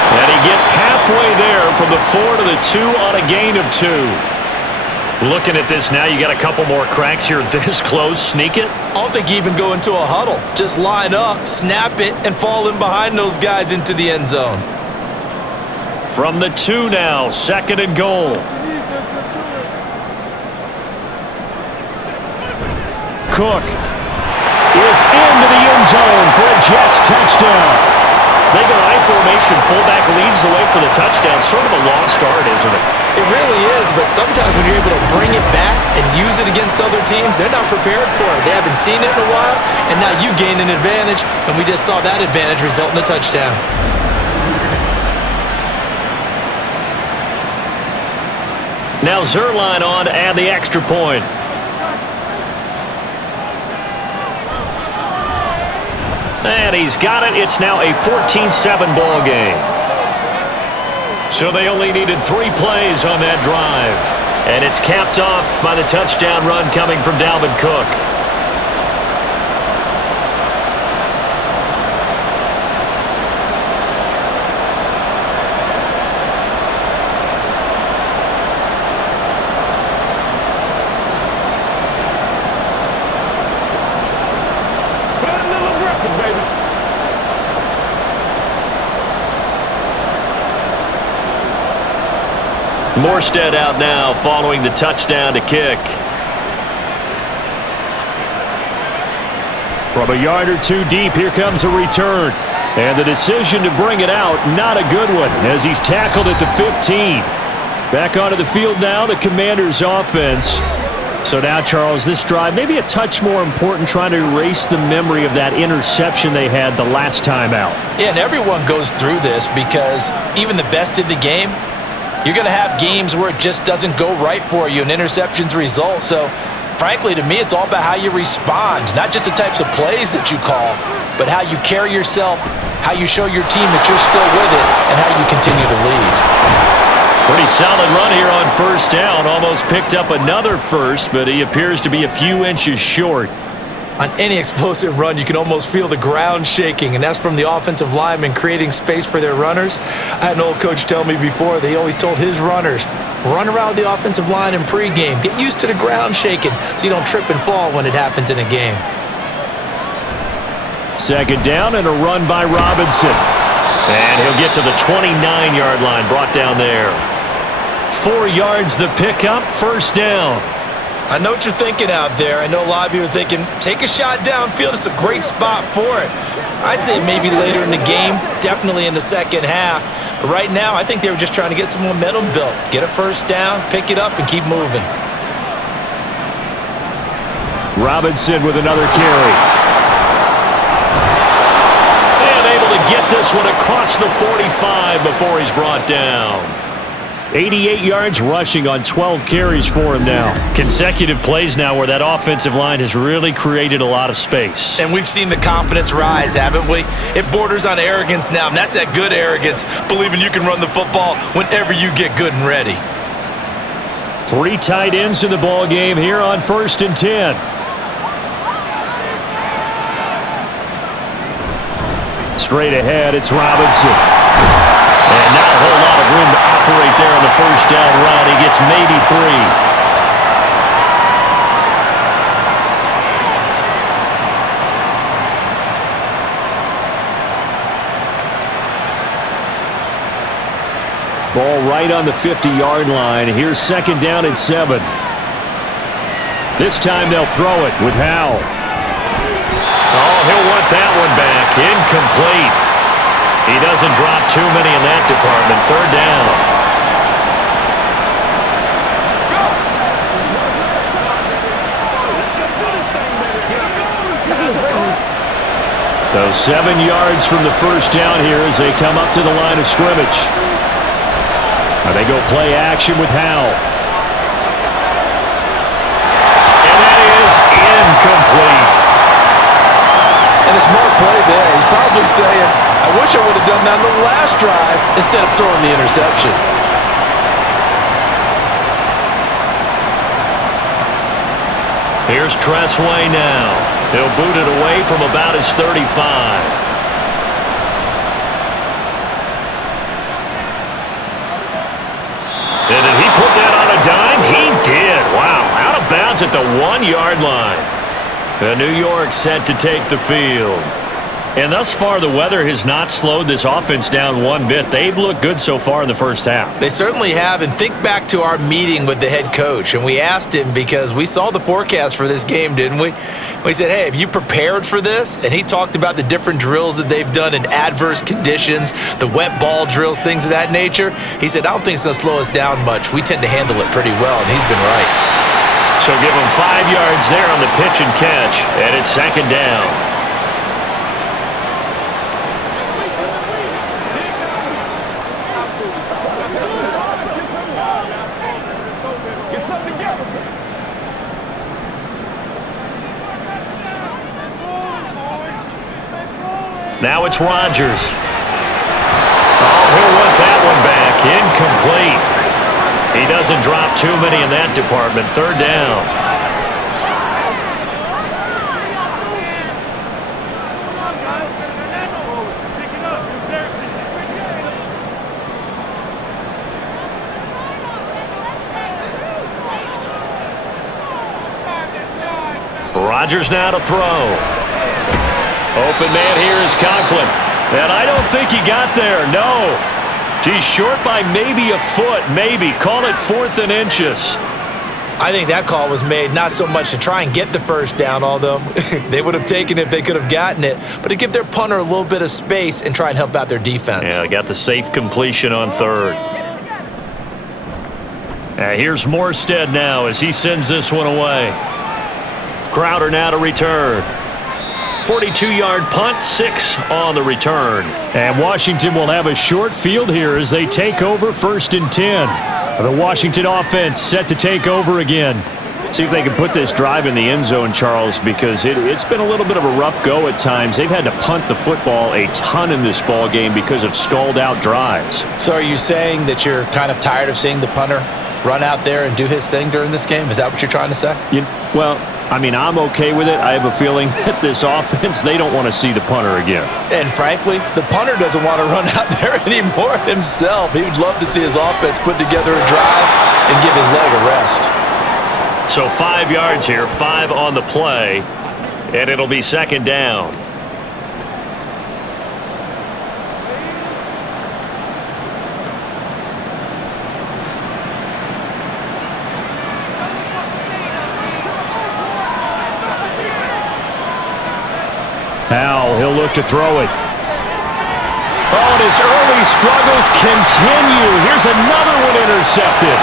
And he gets halfway there from the 4 to the 2 on a gain of 2. Looking at this now, you got a couple more cracks here this close. Sneak it? I don't think you even go into a huddle. Just line up, snap it, and fall in behind those guys into the end zone. From the 2 now, 2nd and goal. Cook is into the end zone for a Jets touchdown. They go I formation, fullback leads the way for the touchdown. Sort of a lost art, isn't it? It really is, but sometimes when you're able to bring it back and use it against other teams, they're not prepared for it. They haven't seen it in a while, and now you gain an advantage, and we just saw that advantage result in a touchdown. Now Zerline on to add the extra point. And he's got it. It's now a 14-7 ball game. So they only needed 3 plays on that drive. And it's capped off by the touchdown run coming from Dalvin Cook. Morstead out now following the touchdown to kick. From a yard or 2 deep, here comes a return. And the decision to bring it out, not a good one, as he's tackled at the 15. Back onto the field now, the Commanders' offense. So now, Charles, this drive maybe a touch more important, trying to erase the memory of that interception they had the last time out. Yeah, and everyone goes through this because even the best in the game, you're going to have games where it just doesn't go right for you and interceptions result. So, frankly, to me, it's all about how you respond, not just the types of plays that you call, but how you carry yourself, how you show your team that you're still with it, and how you continue to lead. Pretty solid run here on 1st down. Almost picked up another first, but he appears to be a few inches short. On any explosive run, you can almost feel the ground shaking, and that's from the offensive linemen creating space for their runners. I had an old coach tell me before, they always told his runners, run around the offensive line in pregame. Get used to the ground shaking so you don't trip and fall when it happens in a game. 2nd down and a run by Robinson. And he'll get to the 29-yard line, brought down there. 4 yards the pickup, 1st down. I know what you're thinking out there. I know a lot of you are thinking, take a shot downfield. It's a great spot for it. I'd say maybe later in the game, definitely in the second half. But right now, I think they were just trying to get some momentum built. Get a 1st down, pick it up, and keep moving. Robinson with another carry. And able to get this one across the 45 before he's brought down. 88 yards rushing on 12 carries for him now. Consecutive plays now where that offensive line has really created a lot of space. And we've seen the confidence rise, haven't we? It borders on arrogance now, and that's that good arrogance, believing you can run the football whenever you get good and ready. 3 tight ends in the ball game here on 1st and 10. straight ahead. It's Robinson. And not a whole lot of room to operate there on the first down run. He gets maybe 3. Ball right on the 50-yard line. Here's second down and 7. This time they'll throw it with Howell. Oh, he'll want that one back. Incomplete. He doesn't drop too many in that department. Third down. So 7 yards from the first down here as they come up to the line of scrimmage. They go play action with Howell. And that is incomplete. And a smart play there. He's probably saying, I wish I would have done that on the last drive instead of throwing the interception. Here's Tressway now. He'll boot it away from about his 35. And did he put that on a dime? He did. Wow. Out of bounds at the 1-yard line. The New York set to take the field. And thus far, the weather has not slowed this offense down one bit. They've looked good so far in the first half. They certainly have. And think back to our meeting with the head coach. And we asked him because we saw the forecast for this game, didn't we? We said, hey, have you prepared for this? And he talked about the different drills that they've done in adverse conditions, the wet ball drills, things of that nature. He said, I don't think it's going to slow us down much. We tend to handle it pretty well, and he's been right. So give him 5 yards there on the pitch and catch, and it's second down. Now it's Rodgers. Oh, he'll want that one back. Incomplete. He doesn't drop too many in that department. Third down. Rodgers now to throw. Open man here is Conklin. And I don't think he got there. No. He's short by maybe a foot. Maybe. Call it 4th and inches. I think that call was made not so much to try and get the first down, although they would have taken it if they could have gotten it, but to give their punter a little bit of space and try and help out their defense. Yeah, got the safe completion on third. Here's Morstead now as he sends this one away. Crowder now to return. 42-yard punt, 6 on the return. And Washington will have a short field here as they take over 1st and 10. The Washington offense set to take over again. See if they can put this drive in the end zone, Charles, because it's been a little bit of a rough go at times. They've had to punt the football a ton in this ball game because of stalled-out drives. So are you saying that you're kind of tired of seeing the punter run out there and do his thing during this game? Is that what you're trying to say? Well, I mean, I'm okay with it. I have a feeling that this offense, they don't want to see the punter again. And frankly, the punter doesn't want to run out there anymore himself. He would love to see his offense put together a drive and give his leg a rest. So 5 yards here, 5 on the play, and it'll be second down. Howell, he'll look to throw it. Oh, and his early struggles continue. Here's another one intercepted.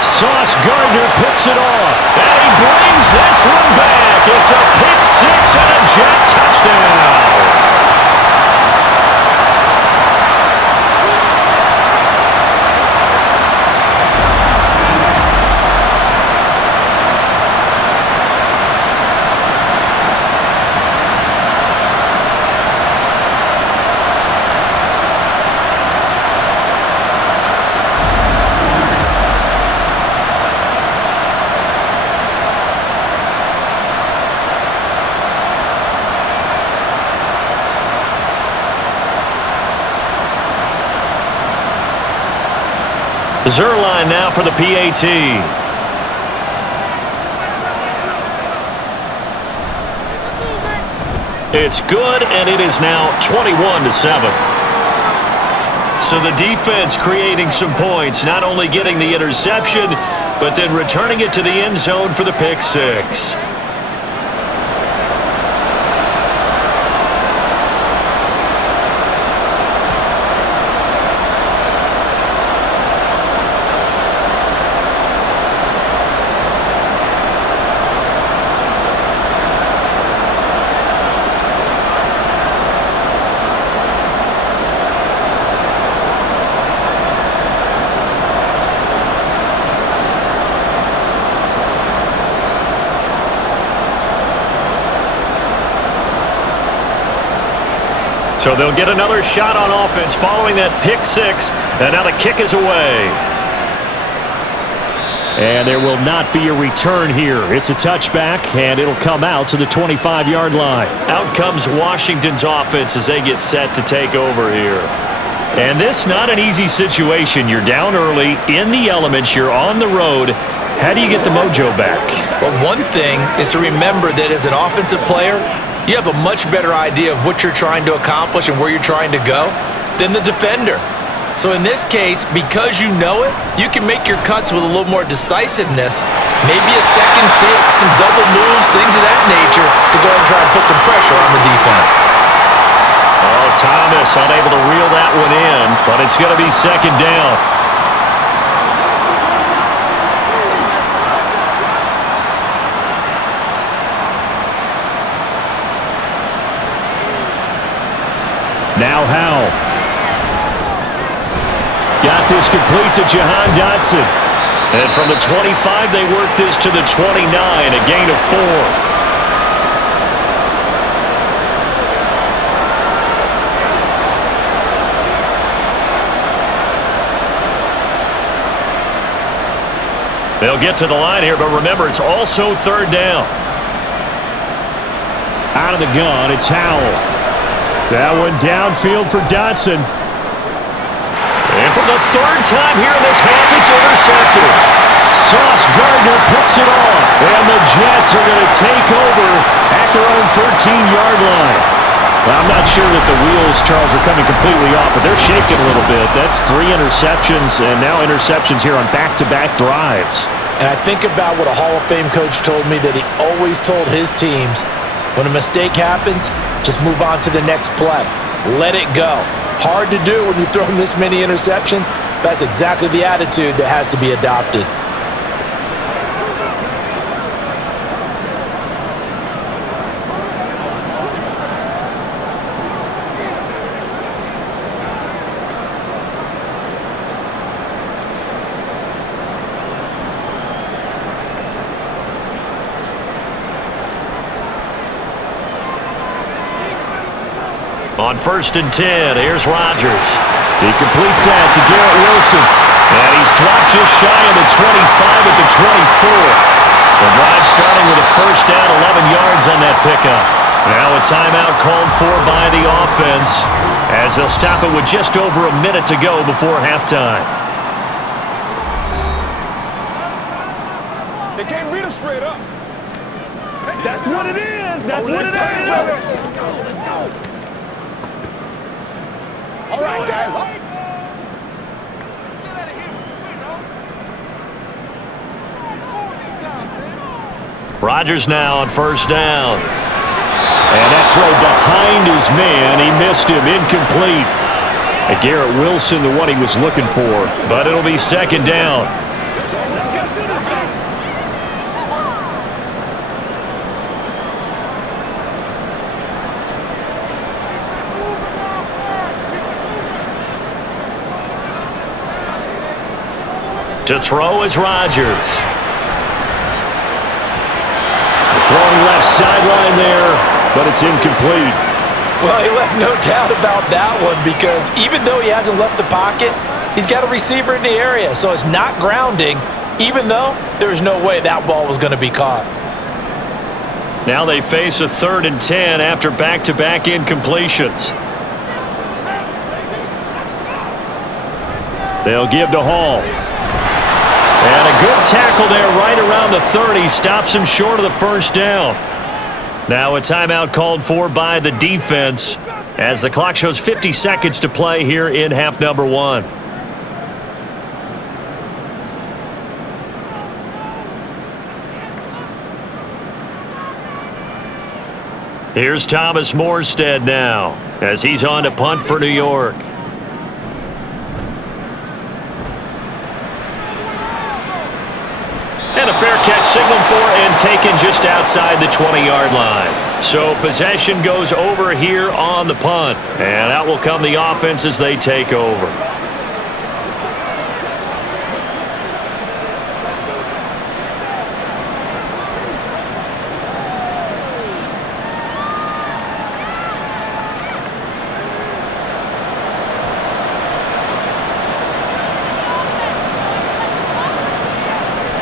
Sauce Gardner picks it off. And he brings this one back. It's a pick 6 and a jet touchdown. Zerline now for the PAT. It's good, and it is now 21-7. So the defense creating some points, not only getting the interception, but then returning it to the end zone for the pick six. So they'll get another shot on offense following that pick six, and now the kick is away. And there will not be a return here. It's a touchback, and it'll come out to the 25-yard line. Out comes Washington's offense as they get set to take over here. And this not an easy situation. You're down early, in the elements, you're on the road. How do you get the mojo back? Well, one thing is to remember that as an offensive player, you have a much better idea of what you're trying to accomplish and where you're trying to go than the defender. So in this case, because you know it, you can make your cuts with a little more decisiveness, maybe a second fake, some double moves, things of that nature to go ahead and try and put some pressure on the defense. Oh, Thomas unable to reel that one in, but it's going to be second down. Now Howell. Got this complete to Jahan Dotson. And from the 25, they work this to the 29, a gain of 4. They'll get to the line here, but remember, it's also third down. Out of the gun, it's Howell. That one downfield for Dotson. And for the third time here in this half, it's intercepted. Sauce Gardner picks it off. And the Jets are going to take over at their own 13-yard line. Well, I'm not sure that the wheels, Charles, are coming completely off, but they're shaking a little bit. That's 3 interceptions, and now interceptions here on back-to-back drives. And I think about what a Hall of Fame coach told me that he always told his teams, when a mistake happens, just move on to the next play. Let it go. Hard to do when you've thrown this many interceptions. That's exactly the attitude that has to be adopted. On 1st and 10, here's Rodgers. He completes that to Garrett Wilson. And he's dropped just shy of the 25 at the 24. The drive starting with a first down, 11 yards on that pickup. Now a timeout called for by the offense as they'll stop it with just over a minute to go before halftime. They can't beat us straight up. That's what it is. That's what it is. Let's go. Let's go. All right, guys. Let's get out of here with the win, though. Let's go with these guys, man. Rodgers now on first down. And that throw behind his man. He missed him. Incomplete. And Garrett Wilson, the one he was looking for. But it'll be second down. Let's get through this thing. To throw is Rodgers. Throwing left sideline there, but it's incomplete. Well, he left no doubt about that one because even though he hasn't left the pocket, he's got a receiver in the area, so it's not grounding, even though there was no way that ball was going to be caught. Now they face a 3rd and 10 after back-to-back incompletions. They'll give to Hall. And a good tackle there right around the 30. Stops him short of the first down. Now a timeout called for by the defense as the clock shows 50 seconds to play here in half number 1. Here's Thomas Morstead now as he's on to punt for New York. And a fair catch signaled for and taken just outside the 20-yard line. So possession goes over here on the punt. And out will come the offense as they take over.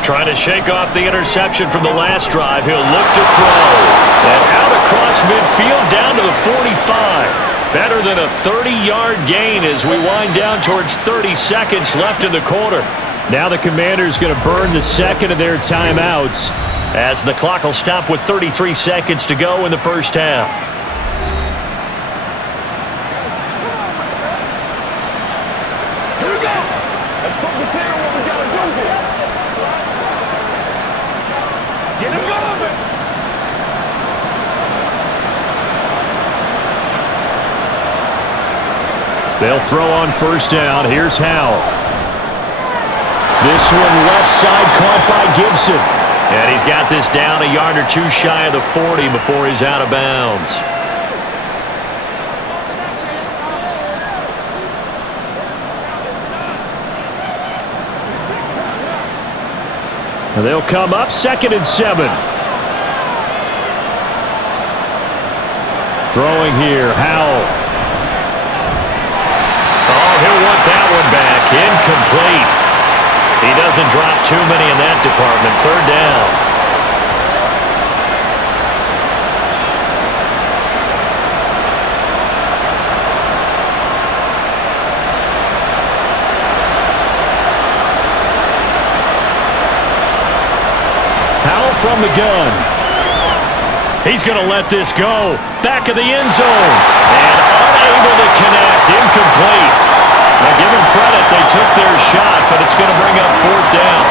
Trying to shake off the interception from the last drive. He'll look to throw. And out across midfield down to the 45. Better than a 30-yard gain as we wind down towards 30 seconds left in the quarter. Now the Commanders going to burn the second of their timeouts, as the clock will stop with 33 seconds to go in the first half. Here we go. Let's focus in on what we got to do here. Get him going. They'll throw on first down. Here's Howell. This one left side caught by Gibson. And he's got this down a yard or two shy of the 40 before he's out of bounds. And they'll come up 2nd and 7. Throwing here, Howell. Oh, he'll want that one back. Incomplete. He doesn't drop too many in that department. 3rd down. Howell from the gun. He's going to let this go. Back of the end zone. And unable to connect. Incomplete. Now, give them credit. They took their shot, but it's going to bring up 4th down.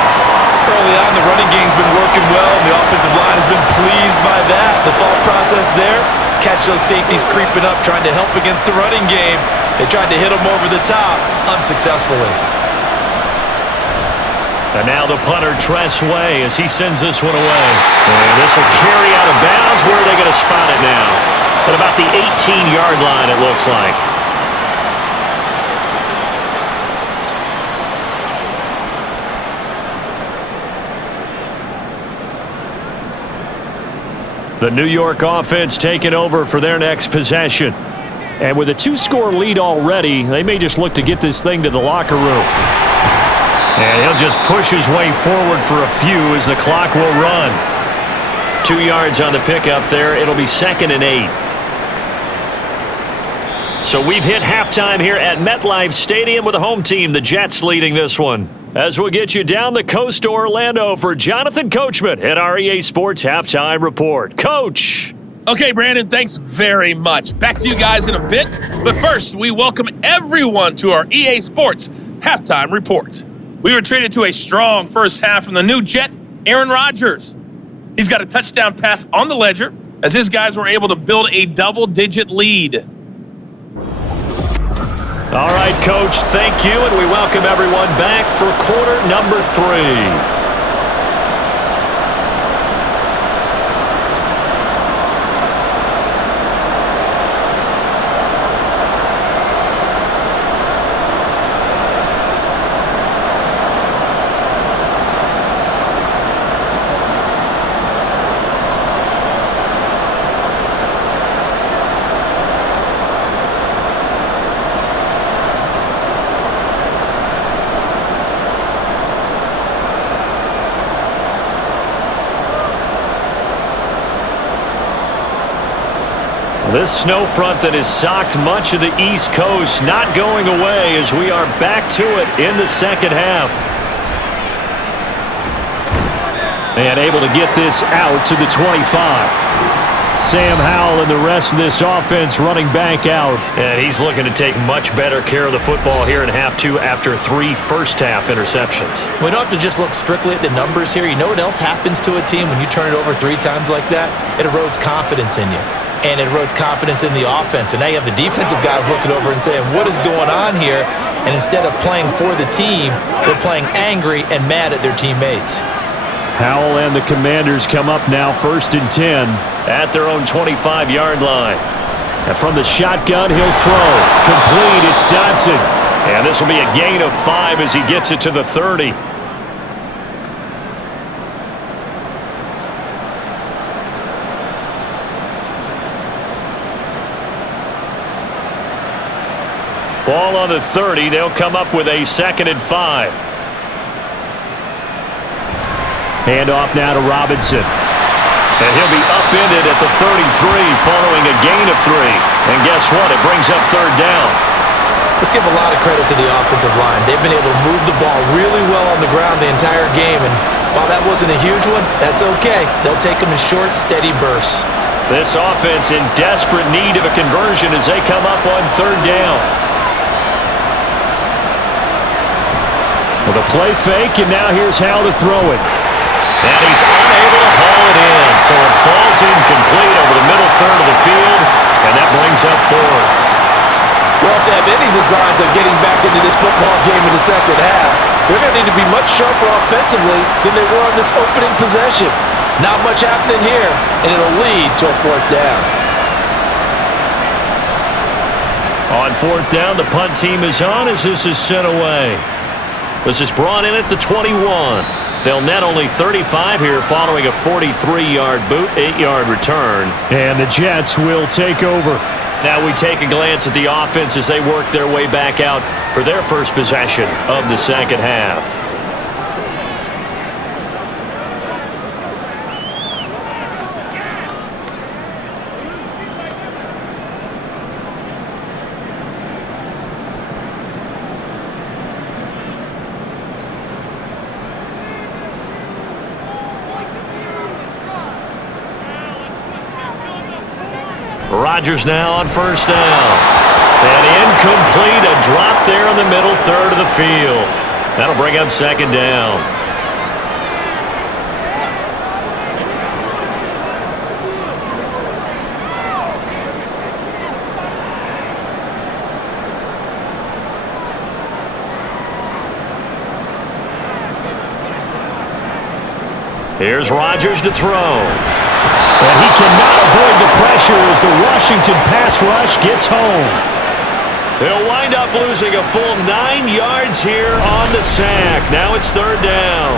Early on, the running game's been working well, and the offensive line has been pleased by that. The thought process there, catch those safeties creeping up, trying to help against the running game. They tried to hit them over the top, unsuccessfully. And now the punter, Tress Way, as he sends this one away. And this will carry out of bounds. Where are they going to spot it now? At about the 18-yard line, it looks like. The New York offense taking over for their next possession. And with a 2-score lead already, they may just look to get this thing to the locker room. And he'll just push his way forward for a few as the clock will run. 2 yards on the pickup there. It'll be 2nd and 8. So we've hit halftime here at MetLife Stadium with the home team, the Jets, leading this one. As we'll get you down the coast to Orlando for Jonathan Coachman at our EA Sports Halftime Report. Coach! Okay, Brandon, thanks very much. Back to you guys in a bit. But first, we welcome everyone to our EA Sports Halftime Report. We were treated to a strong first half from the new Jet, Aaron Rodgers. He's got a touchdown pass on the ledger as his guys were able to build a double-digit lead. All right, Coach, thank you, and we welcome everyone back for quarter number 3. This snow front that has socked much of the East Coast not going away as we are back to it in the second half. And able to get this out to the 25. Sam Howell and the rest of this offense running back out. And he's looking to take much better care of the football here in half two after 3 first-half interceptions. We don't have to just look strictly at the numbers here. You know what else happens to a team when you turn it over 3 times like that? It erodes confidence in you. And it erodes confidence in the offense. And now you have the defensive guys looking over and saying, what is going on here? And instead of playing for the team, they're playing angry and mad at their teammates. Howell and the Commanders come up now 1st and 10 at their own 25-yard line. And from the shotgun, he'll throw. Complete, it's Dodson. And this will be a gain of 5 as he gets it to the 30. Ball on the 30. They'll come up with a 2nd and 5. Handoff now to Robinson. And he'll be upended at the 33 following a gain of 3. And guess what? It brings up 3rd down. Let's give a lot of credit to the offensive line. They've been able to move the ball really well on the ground the entire game. And while that wasn't a huge one, that's okay. They'll take them in short, steady bursts. This offense in desperate need of a conversion as they come up on 3rd down. With a play fake, and now here's Howell to throw it. And he's unable to haul it in, so it falls incomplete over the middle third of the field, and that brings up 4th. Well, if they have any designs of getting back into this football game in the second half, they're going to need to be much sharper offensively than they were on this opening possession. Not much happening here, and it'll lead to a 4th down. On 4th down, the punt team is on as this is sent away. This is brought in at the 21. They'll net only 35 here following a 43-yard boot, 8-yard return. And the Jets will take over. Now we take a glance at the offense as they work their way back out for their first possession of the second half. Rodgers now on 1st down. And incomplete, a drop there in the middle third of the field. That'll bring up 2nd down. Here's Rodgers to throw. And he cannot avoid the pressure as the Washington pass rush gets home. They'll wind up losing a full 9 yards here on the sack. Now it's 3rd down.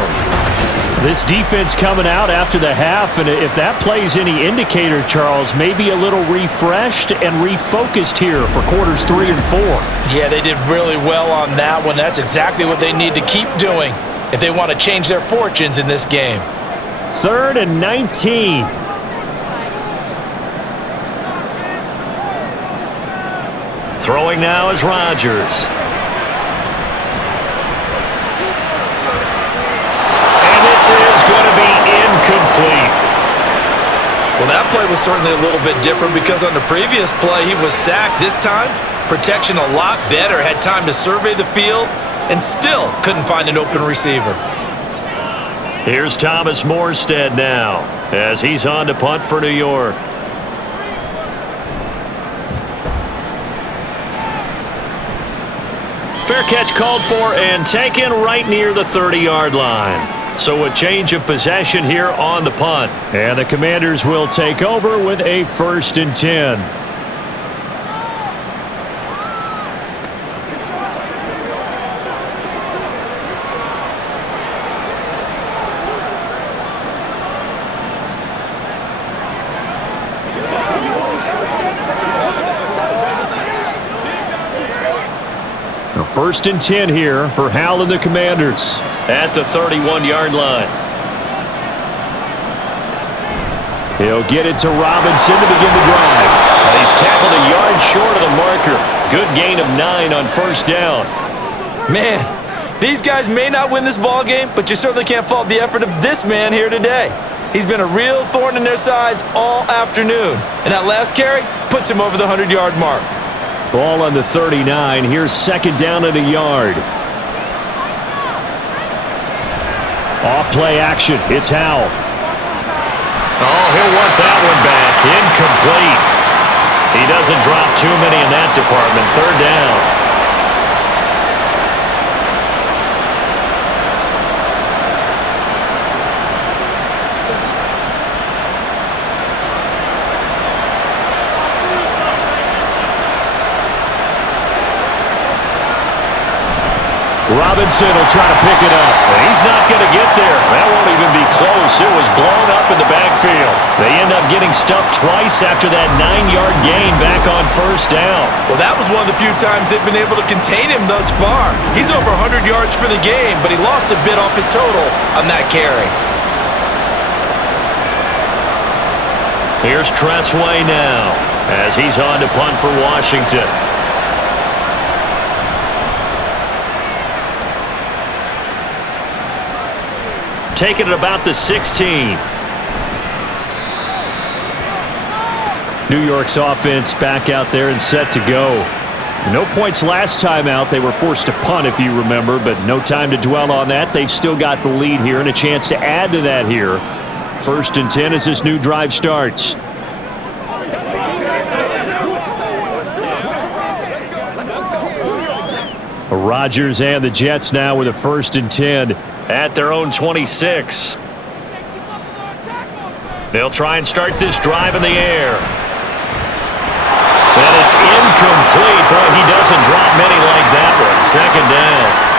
This defense coming out after the half, and if that plays any indicator, Charles, maybe a little refreshed and refocused here for quarters 3 and 4. Yeah, they did really well on that one. That's exactly what they need to keep doing if they want to change their fortunes in this game. 3rd and 19. Throwing now is Rodgers. And this is going to be incomplete. Well, that play was certainly a little bit different because on the previous play, he was sacked. This time, protection a lot better. Had time to survey the field and still couldn't find an open receiver. Here's Thomas Morstead now as he's on to punt for New York. Fair catch called for and taken right near the 30-yard line. So a change of possession here on the punt. And the Commanders will take over with a 1st and 10. Now 1st and 10 here for Howell and the Commanders at the 31-yard line. He'll get it to Robinson to begin the drive. And he's tackled a yard short of the marker. Good gain of 9 on 1st down. Man, These guys may not win this ball game, but you certainly can't fault the effort of this man here today. He's been a real thorn in their sides all afternoon. And that last carry puts him over the 100-yard mark. Ball on the 39. Here's second down and a yard. Off-play action. It's Howell. Oh, he'll want that one back. Incomplete. He doesn't drop too many in that department. Third down. Robinson will try to pick it up. He's not going to get there. That won't even be close. It was blown up in the backfield. They end up getting stuffed twice after that 9-yard gain back on first down. Well, that was one of the few times they've been able to contain him thus far. He's over 100 yards for the game, but he lost a bit off his total on that carry. Here's Tressway now as he's on to punt for Washington. Taking it about the 16. New York's offense back out there and set to go. No points last time out. They were forced to punt, if you remember, but no time to dwell on that. They've still got the lead here and a chance to add to that here. 1st and 10 as this new drive starts. Rodgers and the Jets now with a 1st and 10 at their own 26. They'll try and start this drive in the air. And it's incomplete. Boy, he doesn't drop many like that one. Second down.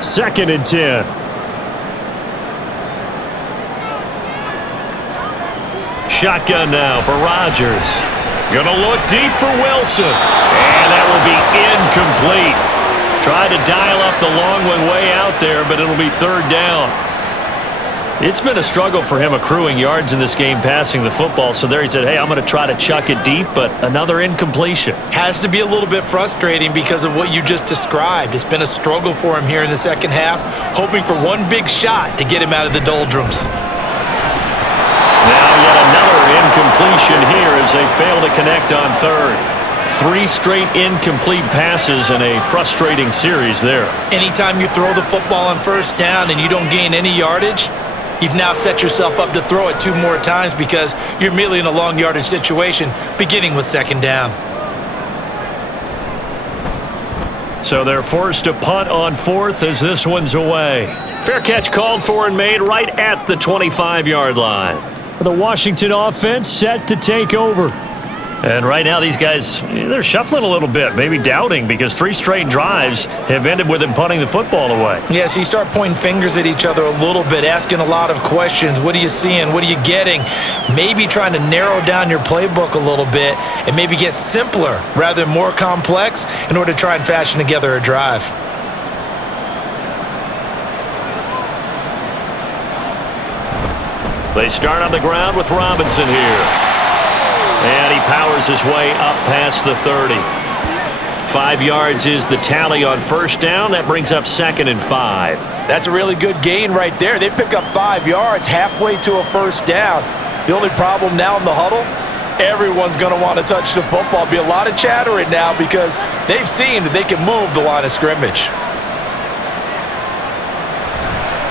2nd and 10. Shotgun now for Rodgers. Gonna look deep for Wilson. And that will be incomplete. Tried to dial up the long one way out there, but it'll be 3rd down. It's been a struggle for him accruing yards in this game passing the football. So there he said, hey, I'm going to try to chuck it deep, but another incompletion. Has to be a little bit frustrating because of what you just described. It's been a struggle for him here in the second half, hoping for one big shot to get him out of the doldrums. Now yet another incompletion here as they fail to connect on 3rd. 3 straight incomplete passes in a frustrating series there. Anytime you throw the football on 1st down and you don't gain any yardage, you've now set yourself up to throw it 2 more times because you're merely in a long yardage situation, beginning with 2nd down. So they're forced to punt on 4th as this one's away. Fair catch called for and made right at the 25-yard line. The Washington offense set to take over. And right now these guys, they're shuffling a little bit, maybe doubting because 3 straight drives have ended with them punting the football away. Yeah, so you start pointing fingers at each other a little bit, asking a lot of questions. What are you seeing? What are you getting? Maybe trying to narrow down your playbook a little bit and maybe get simpler rather than more complex in order to try and fashion together a drive. They start on the ground with Robinson here. And he powers his way up past the 30. 5 yards is the tally on 1st down. That brings up 2nd and 5. That's a really good gain right there. They pick up 5 yards halfway to a 1st down. The only problem now in the huddle, everyone's going to want to touch the football. Be a lot of chattering now because they've seen that they can move the line of scrimmage.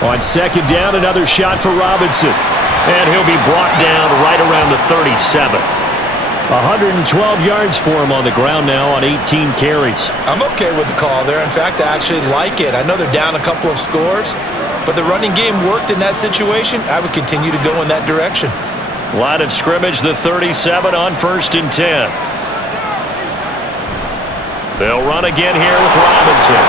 On 2nd down, another shot for Robinson. And he'll be brought down right around the 37. 112 yards for him on the ground now on 18 carries. I'm okay with the call there. In fact, I actually like it. I know they're down a couple of scores, but the running game worked in that situation. I would continue to go in that direction. Line of scrimmage, the 37 on 1st and 10. They'll run again here with Robinson.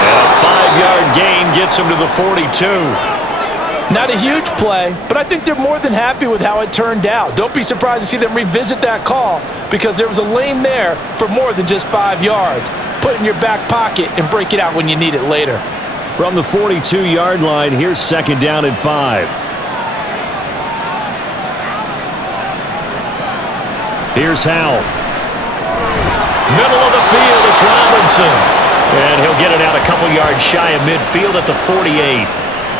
And a 5-yard gain gets him to the 42. Not a huge play, but I think they're more than happy with how it turned out. Don't be surprised to see them revisit that call because there was a lane there for more than just 5 yards. Put it in your back pocket and break it out when you need it later. From the 42-yard line, here's 2nd down and 5. Here's Howell. Middle of the field, it's Robinson. And he'll get it out a couple yards shy of midfield at the 48.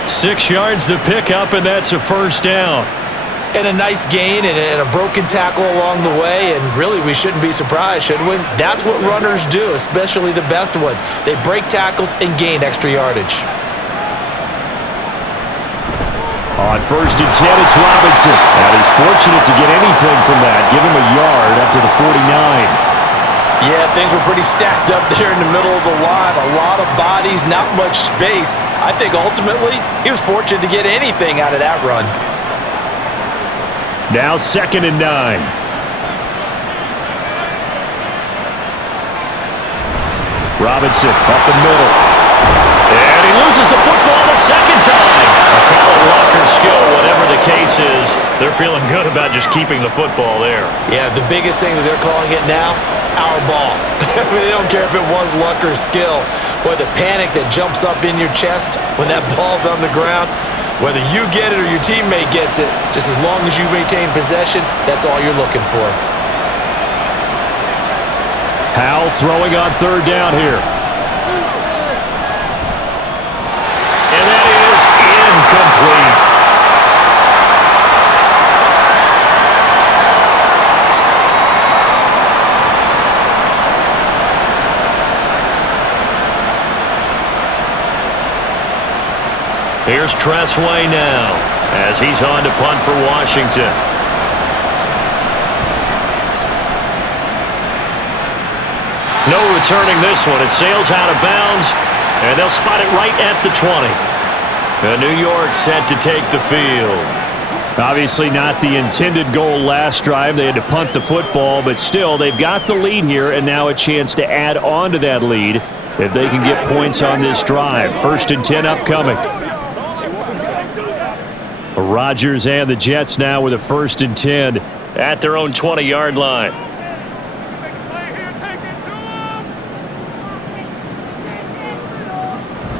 6 yards to pick up, and that's a first down. And a nice gain and a broken tackle along the way, and really we shouldn't be surprised, should we? That's what runners do, especially the best ones. They break tackles and gain extra yardage. On 1st and 10, it's Robinson. And he's fortunate to get anything from that. Give him a yard up to the 49. Yeah, things were pretty stacked up there in the middle of the line. A lot of bodies, not much space. I think ultimately he was fortunate to get anything out of that run. Now 2nd and 9. Robinson up the middle. And he loses the football the second time. A call of luck or skill, whatever the case is, they're feeling good about just keeping the football there. Yeah, the biggest thing that they're calling it now, our ball. I mean, they don't care if it was luck or skill. Boy, the panic that jumps up in your chest when that ball's on the ground, whether you get it or your teammate gets it, just as long as you maintain possession, that's all you're looking for. Howell throwing on 3rd down here. And that is incomplete. Here's Tressway now as he's on to punt for Washington. No returning this one. It sails out of bounds, and they'll spot it right at the 20. And New York set to take the field. Obviously not the intended goal last drive. They had to punt the football, but still, they've got the lead here, and now a chance to add on to that lead if they can get points on this drive. 1st and 10 upcoming. Rodgers and the Jets now with a 1st and 10 at their own 20-yard line.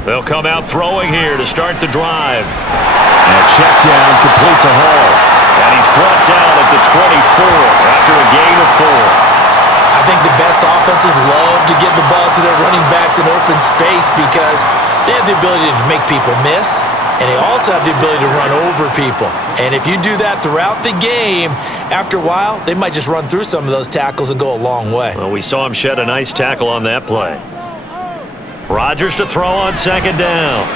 They'll come out throwing here to start the drive. And check down complete to Hall. And he's brought down at the 24 after a gain of 4. I think the best offenses love to get the ball to their running backs in open space because they have the ability to make people miss, and they also have the ability to run over people. And if you do that throughout the game, after a while, they might just run through some of those tackles and go a long way. Well, we saw him shed a nice tackle on that play. Rodgers to throw on 2nd down.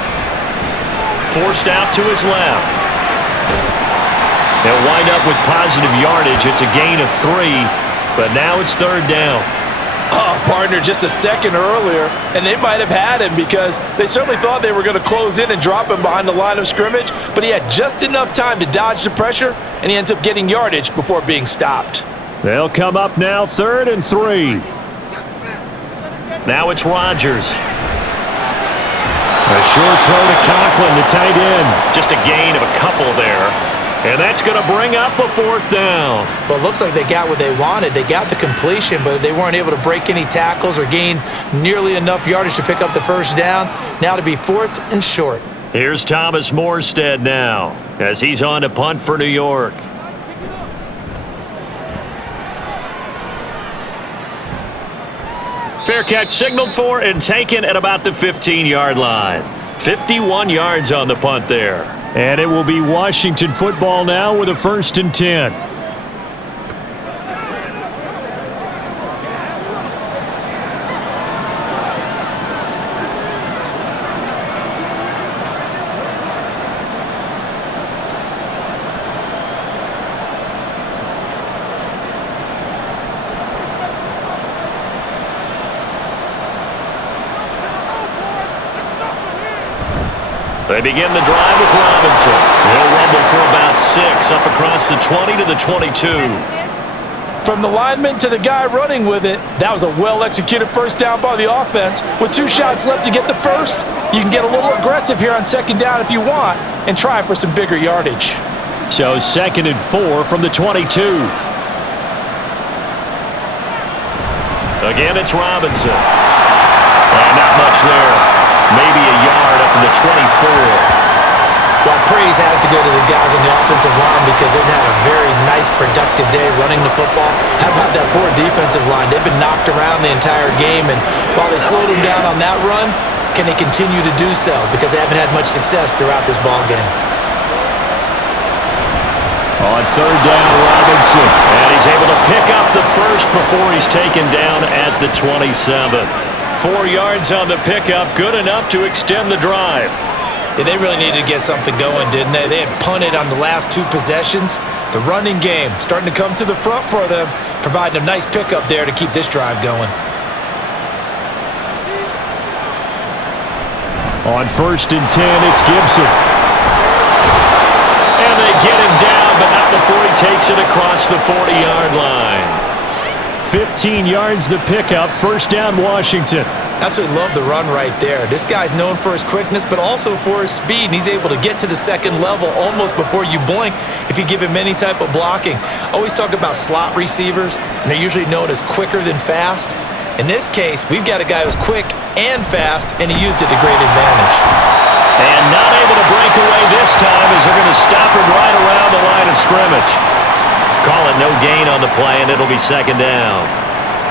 Forced out to his left. They'll wind up with positive yardage. It's a gain of 3, but now it's 3rd down. Oh, partner, just a second earlier, and they might have had him because they certainly thought they were going to close in and drop him behind the line of scrimmage, but he had just enough time to dodge the pressure, and he ends up getting yardage before being stopped. They'll come up now 3rd and 3. Now it's Rodgers. A short throw to Conklin, the tight end. Just a gain of a couple there. And that's going to bring up a 4th down. Well, it looks like they got what they wanted. They got the completion, but they weren't able to break any tackles or gain nearly enough yardage to pick up the 1st down. Now to be 4th and short. Here's Thomas Morstead now as he's on to punt for New York. Fair catch signaled for and taken at about the 15-yard line. 51 yards on the punt there. And it will be Washington football now with a 1st and 10. They begin the drive with Robinson. He'll rumble for about 6 up across the 20 to the 22. From the lineman to the guy running with it, that was a well-executed 1st down by the offense. With 2 shots left to get the 1st, you can get a little aggressive here on 2nd down if you want and try for some bigger yardage. So 2nd and 4 from the 22. Again, it's Robinson. Not much there. Maybe a yard up to the 24. Well, praise has to go to the guys on the offensive line because they've had a very nice, productive day running the football. How about that poor defensive line? They've been knocked around the entire game, and while they slowed them down on that run, can they continue to do so? Because they haven't had much success throughout this ball game. On third down, Robinson, and he's able to pick up the first before he's taken down at the 27. 4 yards on the pickup, good enough to extend the drive. Yeah, they really needed to get something going, didn't they? They had punted on the last 2 possessions. The running game starting to come to the front for them, providing a nice pickup there to keep this drive going. On first and 10, it's Gibson. And they get him down, but not before he takes it across the 40-yard line. 15 yards the pickup, first down Washington. Absolutely love the run right there. This guy's known for his quickness, but also for his speed, and he's able to get to the second level almost before you blink if you give him any type of blocking. Always talk about slot receivers, and they're usually known as quicker than fast. In this case, we've got a guy who's quick and fast, and he used it to great advantage. And not able to break away this time as they're going to stop him right around the line of scrimmage. Call it no gain on the play, and it'll be second down.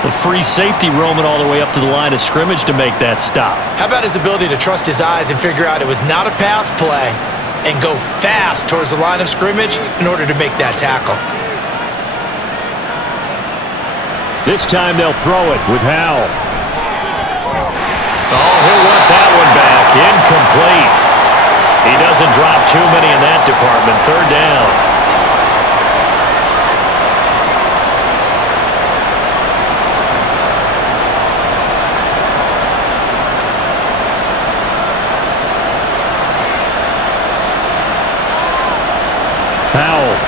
The free safety roaming all the way up to the line of scrimmage to make that stop. How about his ability to trust his eyes and figure out it was not a pass play and go fast towards the line of scrimmage in order to make that tackle? This time they'll throw it with Howell. Oh, he'll want that one back. Incomplete. He doesn't drop too many in that department. Third down. Howell.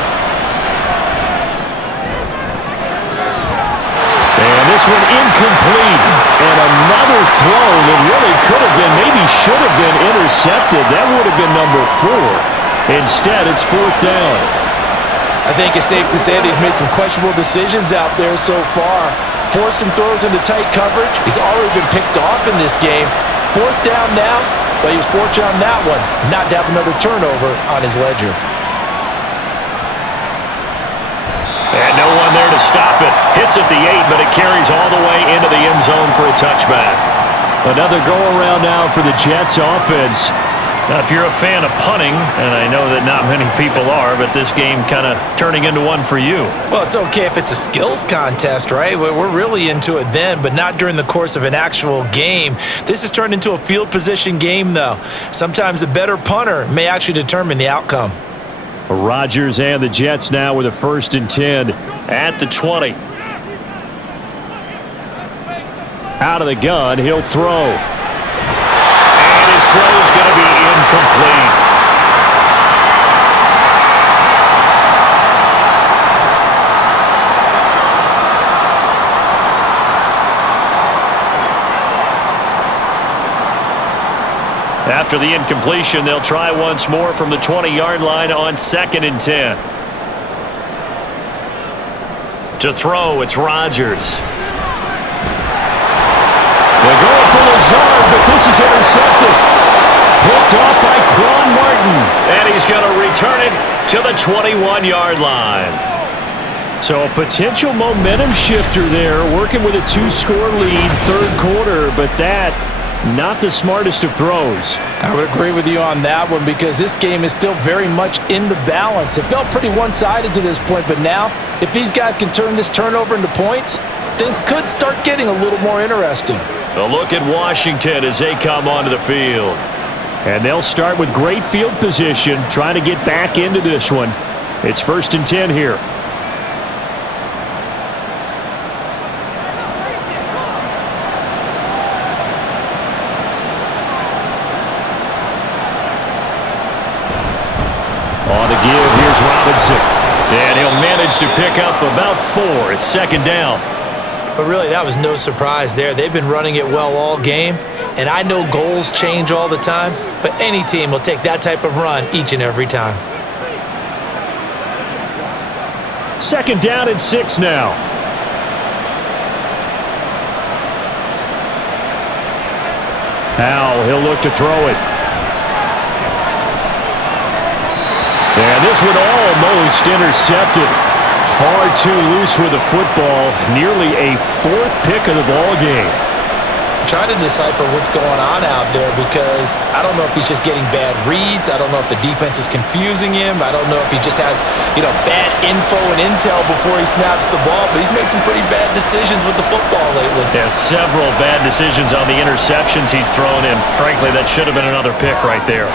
And this one incomplete. And another throw that really could have been, maybe should have been intercepted. That would have been number 4. Instead, it's fourth down. I think it's safe to say that he's made some questionable decisions out there so far. Forced some throws into tight coverage. He's already been picked off in this game. Fourth down now, but he was fortunate on that one not to have another turnover on his ledger. And no one there to stop it. Hits at the 8, but it carries all the way into the end zone for a touchback. Another go-around now for the Jets offense. Now, if you're a fan of punting, and I know that not many people are, but this game kind of turning into one for you. Well, it's okay if it's a skills contest, right? We're really into it then, but not during the course of an actual game. This has turned into a field position game, though. Sometimes the better punter may actually determine the outcome. Rodgers and the Jets now with a first and 10 at the 20. Out of the gun, he'll throw. And his throw is going to be incomplete. After the incompletion, they'll try once more from the 20-yard line on second and 10. To throw, it's Rodgers. They're going for Lazard, but this is intercepted. Picked off by Quan Martin. And he's going to return it to the 21-yard line. So a potential momentum shifter there, working with a 2-score lead, third quarter, but that not the smartest of throws. I would agree with you on that one because this game is still very much in the balance. It felt pretty one-sided to this point, but now if these guys can turn this turnover into points, things could start getting a little more interesting. A look at Washington as they come onto the field. And they'll start with great field position, trying to get back into this one. It's first and 10 here. On the give, here's Robinson. And he'll manage to pick up about 4. It's second down. But really, that was no surprise there. They've been running it well all game, and I know goals change all the time, but any team will take that type of run each and every time. Second down and 6 now. Howell, he'll look to throw it. And this one almost intercepted. Far too loose with the football. Nearly a fourth pick of the ball game. Trying to decipher what's going on out there because I don't know if he's just getting bad reads. I don't know if the defense is confusing him. I don't know if he just has, bad info and intel before he snaps the ball. But he's made some pretty bad decisions with the football lately. Yeah, several bad decisions on the interceptions he's thrown in. Frankly, that should have been another pick right there.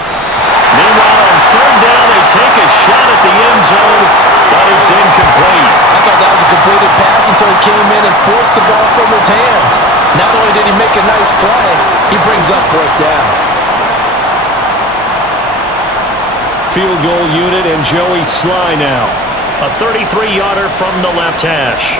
Meanwhile, on third down, they take a shot at the end zone, but it's incomplete. I thought that was a completed pass until he came in and forced the ball from his hands. Not only did he make a nice play, he brings up fourth down. Field goal unit and Joey Sly now. A 33-yarder from the left hash.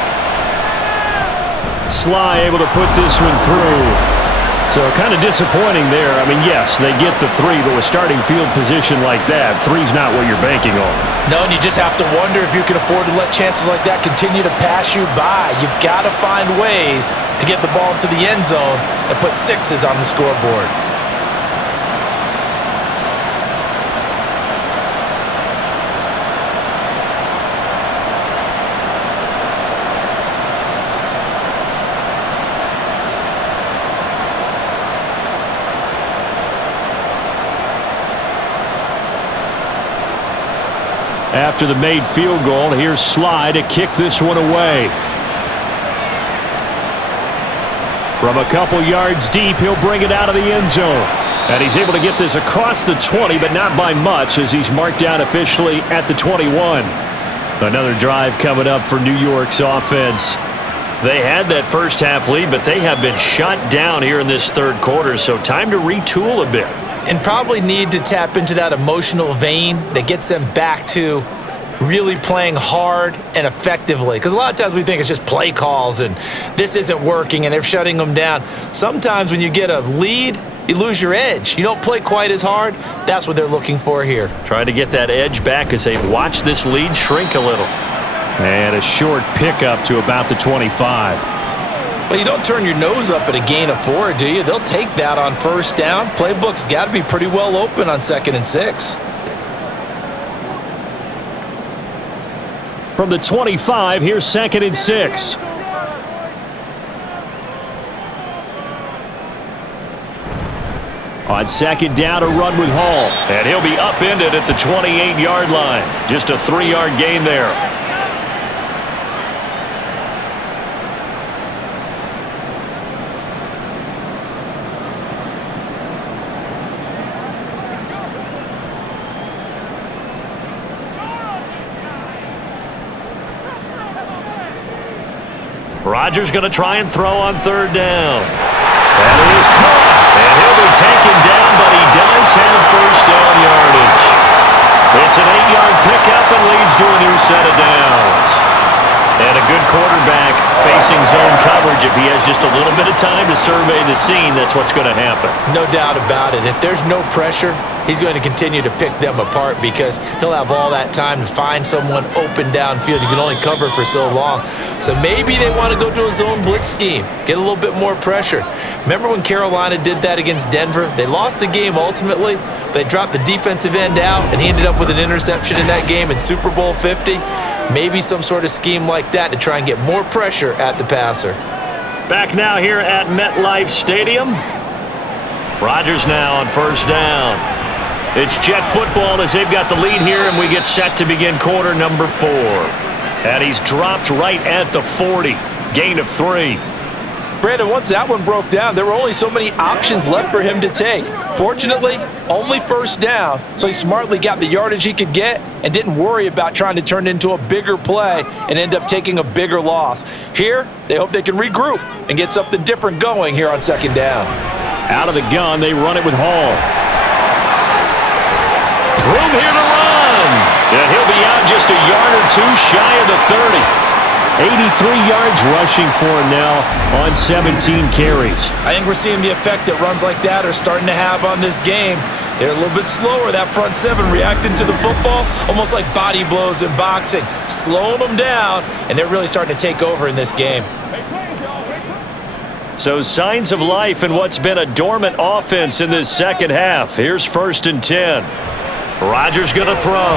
Sly able to put this one through. So kind of disappointing there. I mean, yes, they get the 3, but with starting field position like that, 3's not what you're banking on. No, and you just have to wonder if you can afford to let chances like that continue to pass you by. You've got to find ways to get the ball into the end zone and put 6s on the scoreboard. After the made field goal, here's Sly to kick this one away. From a couple yards deep, he'll bring it out of the end zone. And he's able to get this across the 20, but not by much as he's marked down officially at the 21. Another drive coming up for New York's offense. They had that first half lead, but they have been shut down here in this third quarter, so time to retool a bit. And probably need to tap into that emotional vein that gets them back to really playing hard and effectively. Because a lot of times we think it's just play calls and this isn't working and they're shutting them down. Sometimes when you get a lead, you lose your edge. You don't play quite as hard. That's what they're looking for here. Trying to get that edge back as they watch this lead shrink a little. And a short pickup to about the 25. Well, you don't turn your nose up at a gain of 4, do you? They'll take that on first down. Playbook's got to be pretty well open on 2nd and 6. From the 25, here's 2nd and 6. On 2nd down, a run with Hall. And he'll be upended at the 28-yard line. Just a 3-yard gain there. Rodgers going to try and throw on 3rd down. That is caught. And he'll be taken down, but he does have first down yardage. It's an 8-yard pickup and leads to a new set of downs. And a good quarterback facing zone coverage. If he has just a little bit of time to survey the scene, that's what's going to happen. No doubt about it. If there's no pressure, he's going to continue to pick them apart because he'll have all that time to find someone open downfield. You can only cover for so long. So maybe they want to go to a zone blitz scheme, get a little bit more pressure. Remember when Carolina did that against Denver? They lost the game ultimately. They dropped the defensive end out, and he ended up with an interception in that game in Super Bowl 50. Maybe some sort of scheme like that to try and get more pressure at the passer. Back now here at MetLife Stadium. Rodgers now on first down. It's Jet football as they've got the lead here, and we get set to begin quarter number 4. And he's dropped right at the 40. Gain of 3. Brandon, once that one broke down, there were only so many options left for him to take. Fortunately, only first down, so he smartly got the yardage he could get and didn't worry about trying to turn it into a bigger play and end up taking a bigger loss. Here, they hope they can regroup and get something different going here on 2nd down. Out of the gun, they run it with Hall. Room here to run. And he'll be out just a yard or 2 shy of the 30. 83 yards rushing for him now on 17 carries. I think we're seeing the effect that runs like that are starting to have on this game. They're a little bit slower, that front 7 reacting to the football, almost like body blows in boxing, slowing them down, and they're really starting to take over in this game. So signs of life in what's been a dormant offense in this second half. Here's 1st and 10. Rodgers going to throw.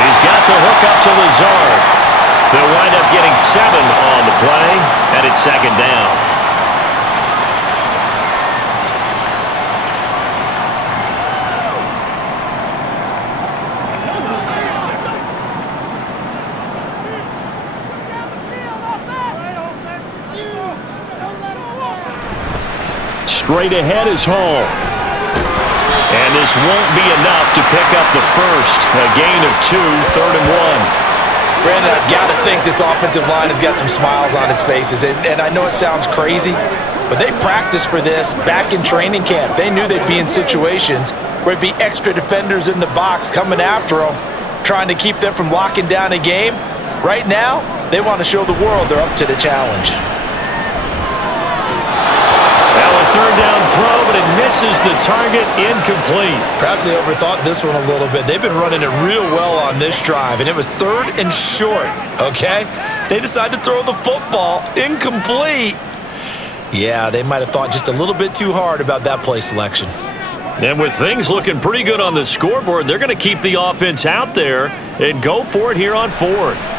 He's got the hook up to Lazard. They'll wind up getting 7 on the play, and it's 2nd down. Straight ahead is Hall. And this won't be enough to pick up the first. A gain of 2, 3rd and 1. Brandon, I've got to think this offensive line has got some smiles on its faces. And I know it sounds crazy, but they practiced for this back in training camp. They knew they'd be in situations where it'd be extra defenders in the box coming after them, trying to keep them from locking down a game. Right now, they want to show the world they're up to the challenge. Third down throw, but it misses the target, incomplete. Perhaps they overthought this one a little bit. They've been running it real well on this drive, and it was 3rd and short, okay? They decided to throw the football, incomplete. Yeah, they might have thought just a little bit too hard about that play selection. And with things looking pretty good on the scoreboard, they're going to keep the offense out there and go for it here on 4th.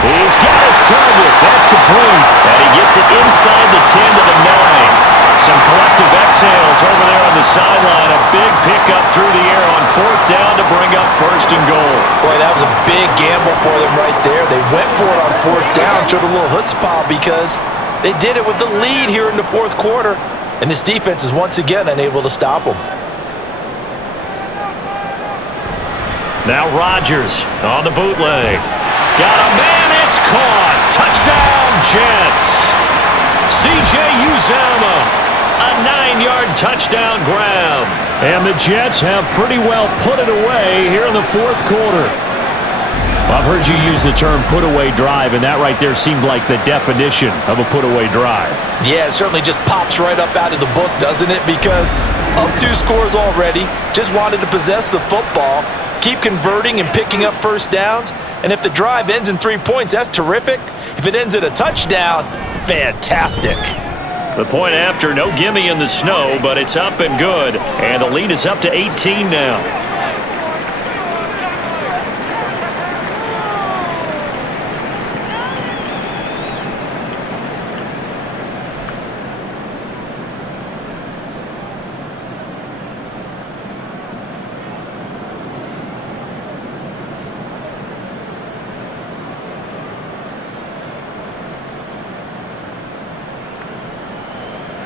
He's got his target. That's complete. And he gets it inside the 10 to the 9. Some collective exhales over there on the sideline. A big pickup through the air on 4th down to bring up 1st and goal. Boy, that was a big gamble for them right there. They went for it on 4th down, showed a little chutzpah because they did it with the lead here in the 4th quarter. And this defense is once again unable to stop them. Now Rodgers on the bootleg. Got a man, it's caught. Touchdown, Jets. C.J. Uzomah, a 9-yard touchdown grab. And the Jets have pretty well put it away here in the 4th quarter. Well, I've heard you use the term put-away drive, and that right there seemed like the definition of a put-away drive. Yeah, it certainly just pops right up out of the book, doesn't it? Because up 2 scores already, just wanted to possess the football, keep converting and picking up first downs. And if the drive ends in 3 points, that's terrific. If it ends in a touchdown, fantastic. The point after, no gimme in the snow, but it's up and good. And the lead is up to 18 now.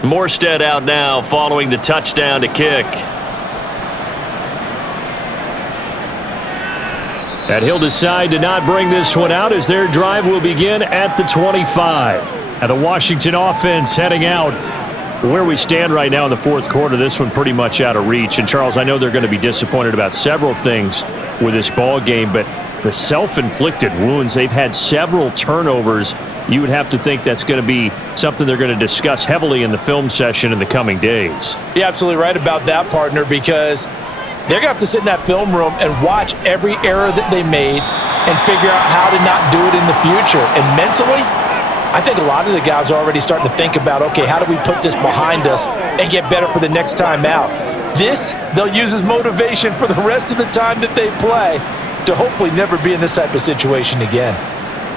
Morstead out now following the touchdown to kick. And he'll decide to not bring this one out as their drive will begin at the 25. And the Washington offense heading out. Where we stand right now in the 4th quarter, this one pretty much out of reach. And Charles, I know they're going to be disappointed about several things with this ball game, but the self-inflicted wounds, they've had several turnovers. You would have to think that's going to be something they're going to discuss heavily in the film session in the coming days. You're absolutely right about that, partner, because they're going to have to sit in that film room and watch every error that they made and figure out how to not do it in the future. And mentally, I think a lot of the guys are already starting to think about, okay, how do we put this behind us and get better for the next time out? This, they'll use as motivation for the rest of the time that they play to hopefully never be in this type of situation again.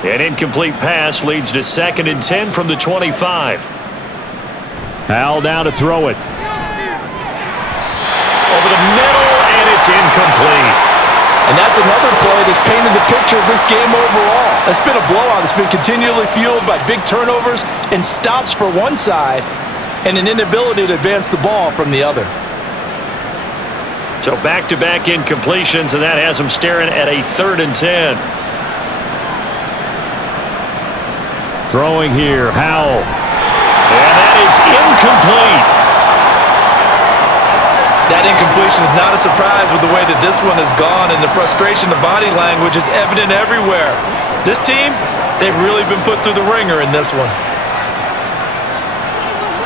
An incomplete pass leads to 2nd and 10 from the 25. Hal down to throw it. Over the middle, and it's incomplete. And that's another play that's painted the picture of this game overall. It's been a blowout. It's been continually fueled by big turnovers and stops for one side and an inability to advance the ball from the other. So back-to-back incompletions, and that has them staring at a 3rd and 10. Throwing here, Howell. And that is incomplete. That incompletion is not a surprise with the way that this one has gone, and the frustration, the body language is evident everywhere. This team, they've really been put through the ringer in this one.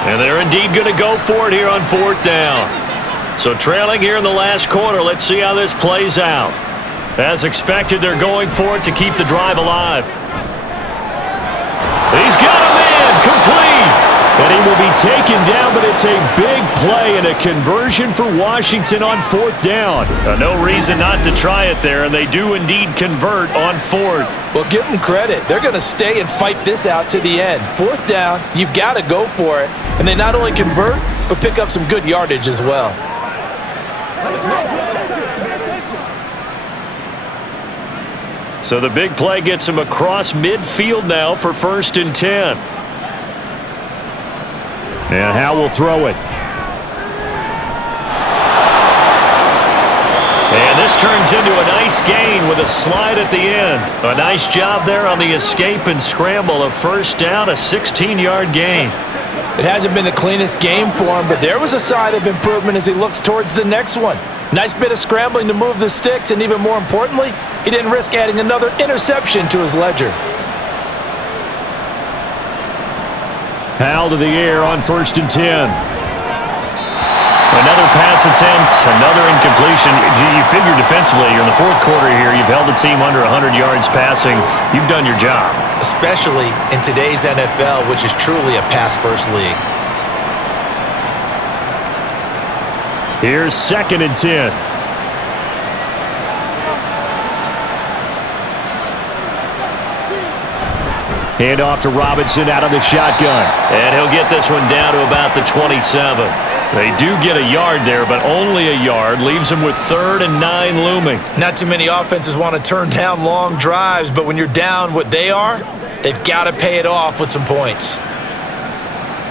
And they're indeed going to go for it here on 4th down. So trailing here in the last quarter, let's see how this plays out. As expected, they're going for it to keep the drive alive. He's got a man, complete. And he will be taken down, but it's a big play and a conversion for Washington on 4th down. No reason not to try it there, and they do indeed convert on 4th. Well, give them credit. They're going to stay and fight this out to the end. 4th down, you've got to go for it. And they not only convert, but pick up some good yardage as well. So the big play gets him across midfield now for 1st and 10. And Howe will throw it. And this turns into a nice gain with a slide at the end. A nice job there on the escape and scramble. A 1st down, a 16-yard gain. It hasn't been the cleanest game for him, but there was a sign of improvement as he looks towards the next one. Nice bit of scrambling to move the sticks, and even more importantly, he didn't risk adding another interception to his ledger. Howe to the air on 1st and 10. Another pass attempt, another incompletion. You figure defensively, you're in the 4th quarter here. You've held the team under 100 yards passing. You've done your job. Especially in today's NFL, which is truly a pass-first league. Here's 2nd and 10. Hand off to Robinson out of the shotgun. And he'll get this one down to about the 27. They do get a yard there, but only a yard. Leaves them with 3rd and 9 looming. Not too many offenses want to turn down long drives, but when you're down what they are, they've got to pay it off with some points.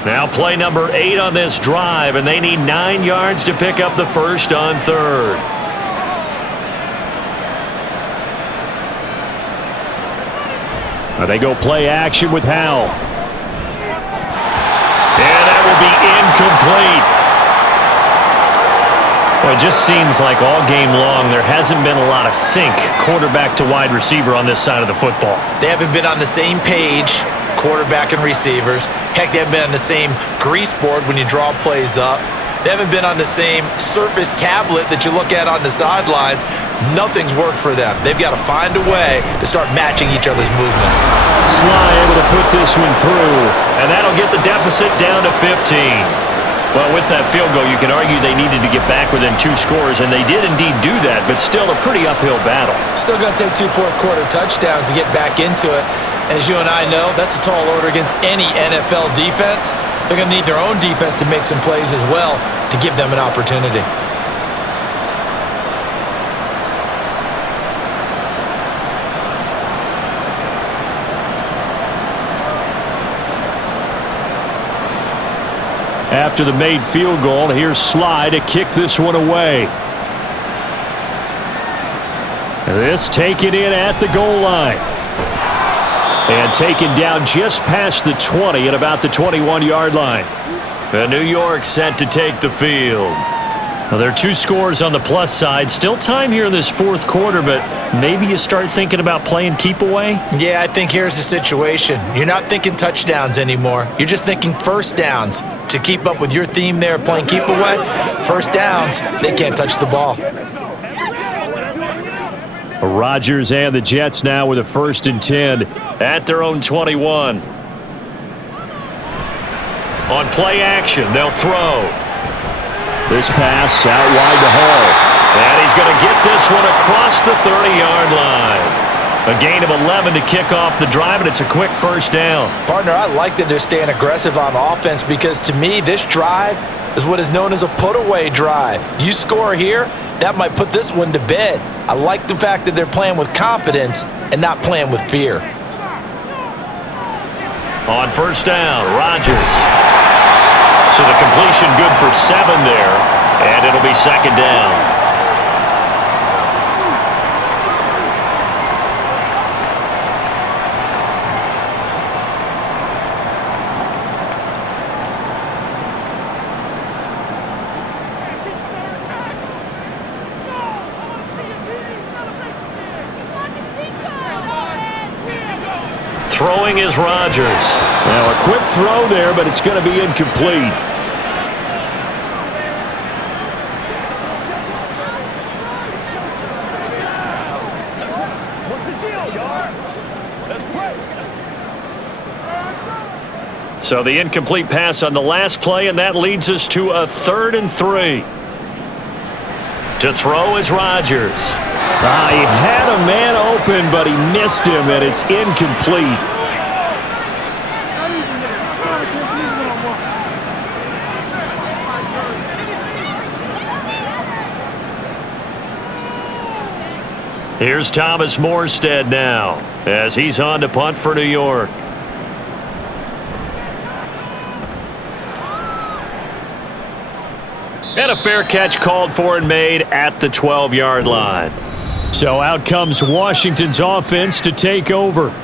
Now play number 8 on this drive, and they need 9 yards to pick up the 1st on 3rd. They go play action with Howe. And that will be incomplete. Well, it just seems like all game long there hasn't been a lot of sync quarterback to wide receiver on this side of the football. They haven't been on the same page, quarterback and receivers. Heck, they haven't been on the same grease board when you draw plays up. They haven't been on the same Surface tablet that you look at on the sidelines. Nothing's worked for them. They've got to find a way to start matching each other's movements. Sly able to put this one through, and that'll get the deficit down to 15. Well, with that field goal, you can argue they needed to get back within 2 scores, and they did indeed do that, but still a pretty uphill battle. Still going to take 2 fourth-quarter touchdowns to get back into it. And as you and I know, that's a tall order against any NFL defense. They're going to need their own defense to make some plays as well to give them an opportunity. After the made field goal, here's Sly to kick this one away. This taken in at the goal line. And taken down just past the 20 at about the 21-yard line. New York set to take the field. Well, there are 2 scores on the plus side. Still time here in this 4th quarter, but maybe you start thinking about playing keep away? Yeah, I think here's the situation. You're not thinking touchdowns anymore. You're just thinking 1st downs. To keep up with your theme there, playing keep away, 1st downs, they can't touch the ball. Rodgers and the Jets now with a 1st and 10 at their own 21. On play action, they'll throw. This pass out wide to Hall. And he's going to get this one across the 30-yard line. A gain of 11 to kick off the drive, and it's a quick 1st down. Partner, I like that they're staying aggressive on offense because to me, this drive is what is known as a put-away drive. You score here, that might put this one to bed. I like the fact that they're playing with confidence and not playing with fear. On 1st down, Rodgers. So the completion good for 7 there, and it'll be 2nd down. Throwing is Rodgers. Now a quick throw there, but it's going to be incomplete. What's the deal, y'all? Let's play. So the incomplete pass on the last play, and that leads us to a 3rd and 3. To throw is Rodgers. He had a man open, but he missed him, and it's incomplete. Here's Thomas Morstead now as he's on to punt for New York. And a fair catch called for and made at the 12-yard line. So out comes Washington's offense to take over.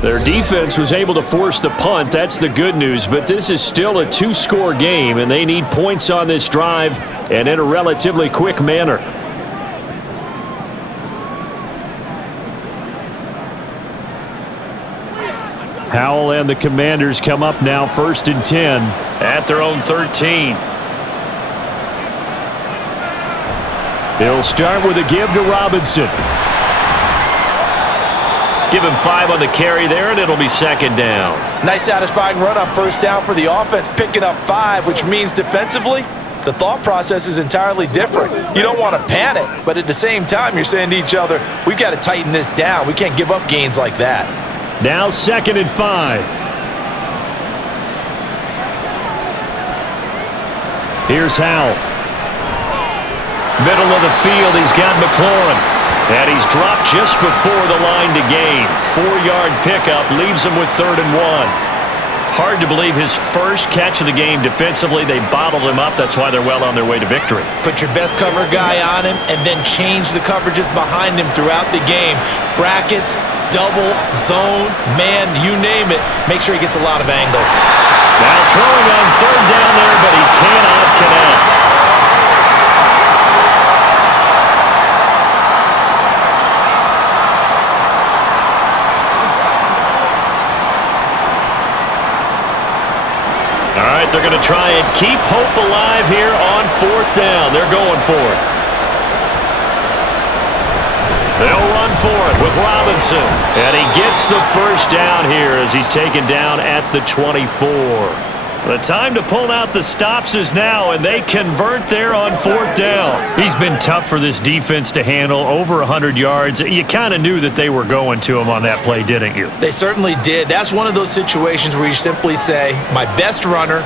Their defense was able to force the punt. That's the good news. But this is still a 2-score game, and they need points on this drive and in a relatively quick manner. Howell and the Commanders come up now 1st and 10. At their own 13. They'll start with a give to Robinson. Give him 5 on the carry there, and it'll be 2nd down. Nice satisfying run on 1st down for the offense, picking up 5, which means defensively, the thought process is entirely different. You don't want to panic, but at the same time, you're saying to each other, we've got to tighten this down. We can't give up gains like that. Now 2nd and 5. Here's Howell. Middle of the field, he's got McLaurin. And he's dropped just before the line to gain. 4-yard pickup leaves him with 3rd and 1. Hard to believe his first catch of the game defensively. They bottled him up. That's why they're well on their way to victory. Put your best cover guy on him and then change the coverages behind him throughout the game. Brackets, double, zone, man, you name it. Make sure he gets a lot of angles. Now throwing on 3rd down there, but he cannot connect. All right, they're going to try and keep hope alive here on 4th down. They're going for it. They'll run for it with Robinson. And he gets the 1st down here as he's taken down at the 24. The time to pull out the stops is now, and they convert there on 4th down. He's been tough for this defense to handle, over 100 yards. You kind of knew that they were going to him on that play, didn't you? They certainly did. That's one of those situations where you simply say, my best runner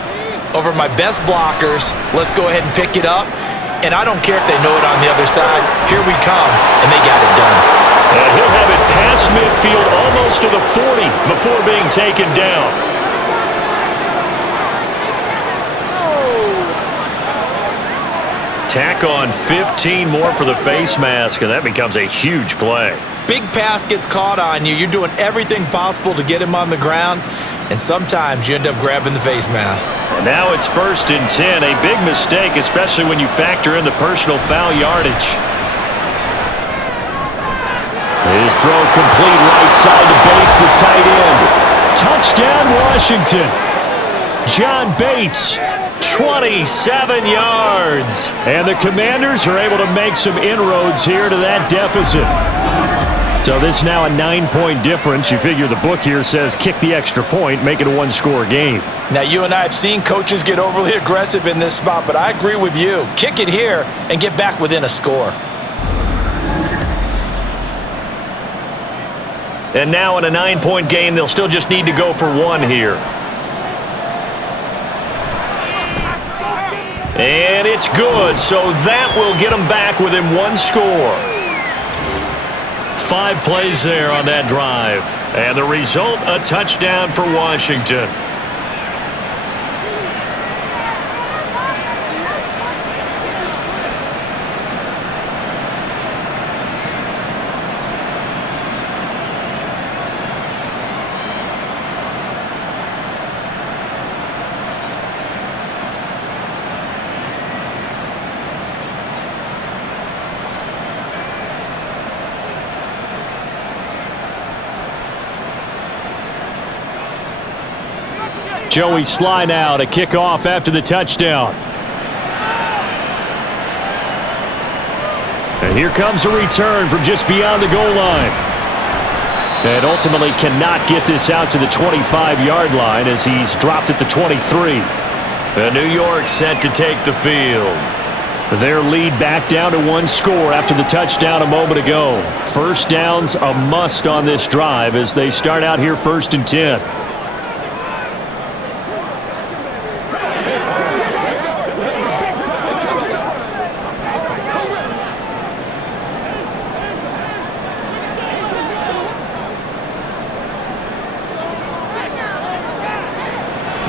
over my best blockers, let's go ahead and pick it up. And I don't care if they know it on the other side. Here we come, and they got it done. And he'll have it past midfield almost to the 40 before being taken down. Tack on 15 more for the face mask, and that becomes a huge play. Big pass gets caught on you. You're doing everything possible to get him on the ground, and sometimes you end up grabbing the face mask. And now it's 1st and 10, a big mistake, especially when you factor in the personal foul yardage. His throw complete right side to Bates, the tight end. Touchdown, Washington. John Bates. 27 yards. And the Commanders are able to make some inroads here to that deficit. So this now a 9-point difference. You figure the book here says kick the extra point, make it a 1-score game. Now, you and I have seen coaches get overly aggressive in this spot, but I agree with you. Kick it here and get back within a score. And now in a 9-point game, they'll still just need to go for 1 here. And it's good, so that will get them back within 1 score. 5 plays there on that drive. And the result, a touchdown for Washington. Joey Sly now to kick off after the touchdown. And here comes a return from just beyond the goal line. And ultimately cannot get this out to the 25-yard line as he's dropped at the 23. And New York set to take the field. Their lead back down to one score after the touchdown a moment ago. First down's a must on this drive as they start out here 1st and 10.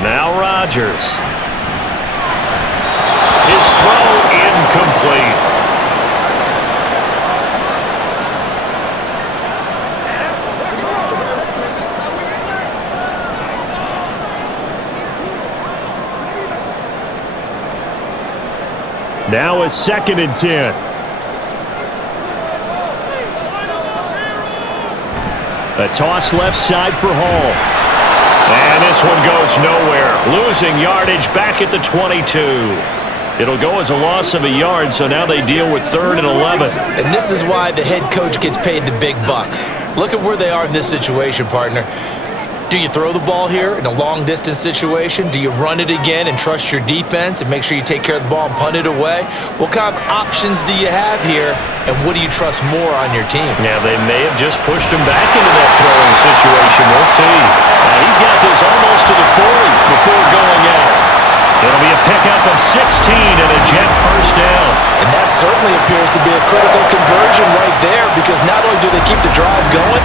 Now Rodgers. His throw incomplete. Now a 2nd and 10. A toss left side for Hall. And this one goes nowhere. Losing yardage back at the 22. It'll go as a loss of a yard, so now they deal with 3rd and 11. And this is why the head coach gets paid the big bucks. Look at where they are in this situation, partner. Do you throw the ball here in a long-distance situation? Do you run it again and trust your defense and make sure you take care of the ball and punt it away? What kind of options do you have here, and what do you trust more on your team? Yeah, they may have just pushed him back into that throwing situation. We'll see. He's got this almost to the 40 before going out. It'll be a pickup of 16 and a Jet first down. And that certainly appears to be a critical conversion right there, because not only do they keep the drive going,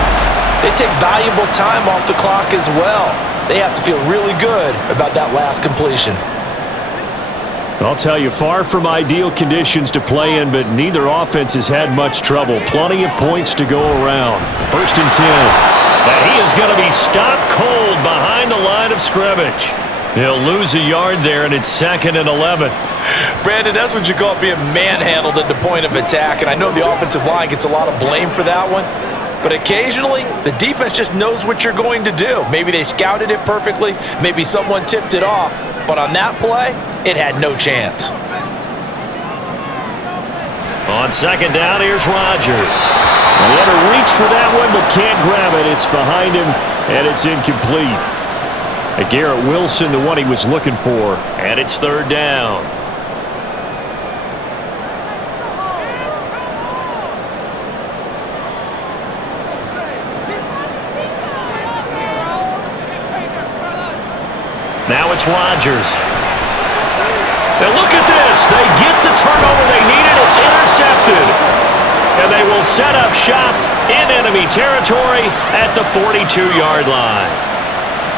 they take valuable time off the clock as well. They have to feel really good about that last completion. I'll tell you, far from ideal conditions to play in, but neither offense has had much trouble. Plenty of points to go around. 1st and 10. And he is going to be stopped cold behind the line of scrimmage. He'll lose a yard there, and it's 2nd and 11. Brandon, that's what you call being manhandled at the point of attack, and I know the offensive line gets a lot of blame for that one. But occasionally, the defense just knows what you're going to do. Maybe they scouted it perfectly. Maybe someone tipped it off. But on that play, it had no chance. On 2nd down, here's Rodgers. And he had to reach for that one, but can't grab it. It's behind him, and it's incomplete. Garrett Wilson, the one he was looking for. And it's 3rd down. Now it's Rodgers. And look at this. They get the turnover they needed. It's intercepted. And they will set up shop in enemy territory at the 42-yard line.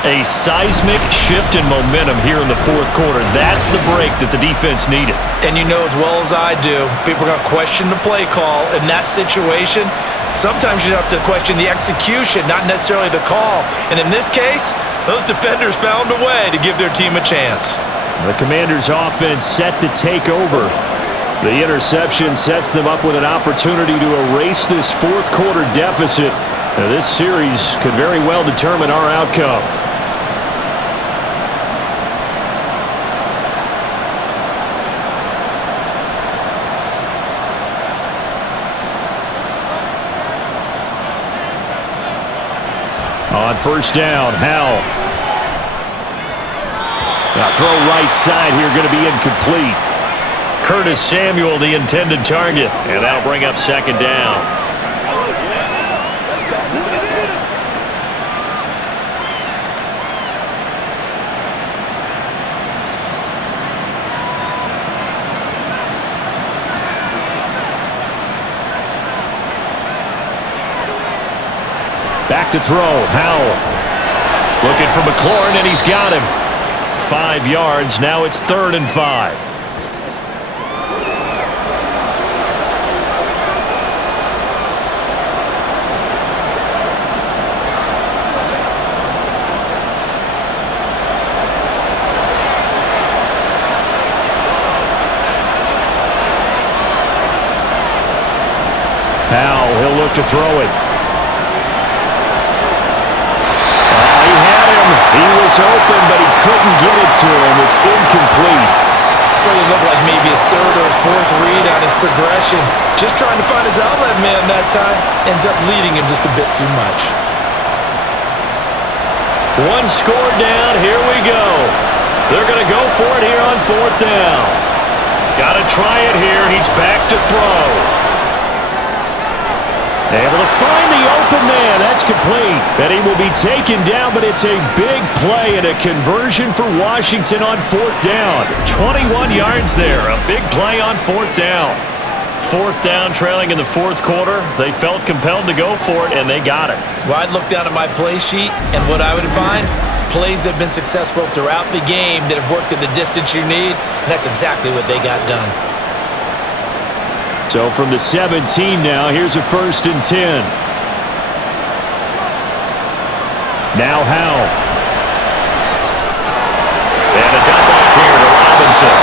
A seismic shift in momentum here in the 4th quarter. That's the break that the defense needed. And you know as well as I do, people are going to question the play call in that situation. Sometimes you have to question the execution, not necessarily the call. And in this case, those defenders found a way to give their team a chance. The Commanders' offense set to take over. The interception sets them up with an opportunity to erase this 4th quarter deficit. Now, this series could very well determine our outcome. On 1st down, Howell. Now throw right side here, going to be incomplete. Curtis Samuel, the intended target, and that'll bring up 2nd down. Back to throw, Howell. Looking for McLaurin, and he's got him. 5 yards, now it's 3rd and 5. Howell, he'll look to throw it. He was open, but he couldn't get it to him. It's incomplete. So it looked like maybe his 3rd or his 4th read on his progression. Just trying to find his outlet man that time. Ends up leading him just a bit too much. One score down. Here we go. They're going to go for it here on 4th down. Got to try it here. He's back to throw. Able to find the open man. That's complete. And he will be taken down, but it's a big play and a conversion for Washington on 4th down. 21 yards there. A big play on 4th down. 4th down, trailing in the 4th quarter. They felt compelled to go for it, and they got it. Well, I'd look down at my play sheet, and what I would find, plays have been successful throughout the game that have worked at the distance you need, and that's exactly what they got done. So from the 17 now, here's a 1st and 10. Now Howell. And a dump off here to Robinson.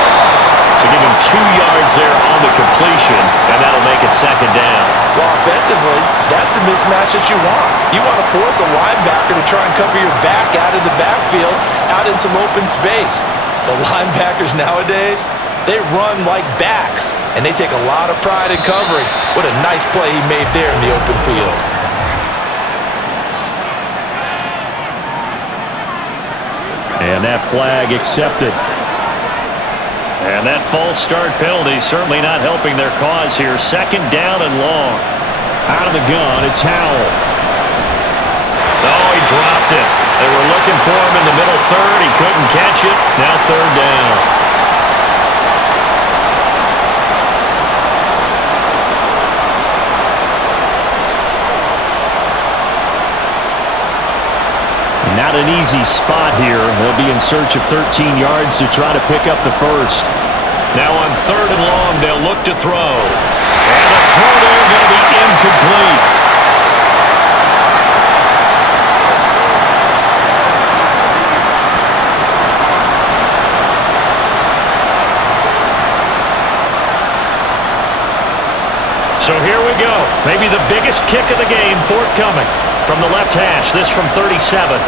So give him 2 yards there on the completion, and that'll make it 2nd down. Well, offensively, that's the mismatch that you want. You want to force a linebacker to try and cover your back out of the backfield, out in some open space. The linebackers nowadays, they run like backs, and they take a lot of pride in covering. What a nice play he made there in the open field. And that flag accepted. And that false start penalty certainly not helping their cause here. 2nd down and long. Out of the gun, it's Howell. Oh, he dropped it. They were looking for him in the middle 3rd. He couldn't catch it. Now 3rd down. Not an easy spot here. They'll be in search of 13 yards to try to pick up the 1st. Now on 3rd and long, they'll look to throw. And the throw there going to be incomplete. So here we go. Maybe the biggest kick of the game forthcoming from the left hash. This from 37.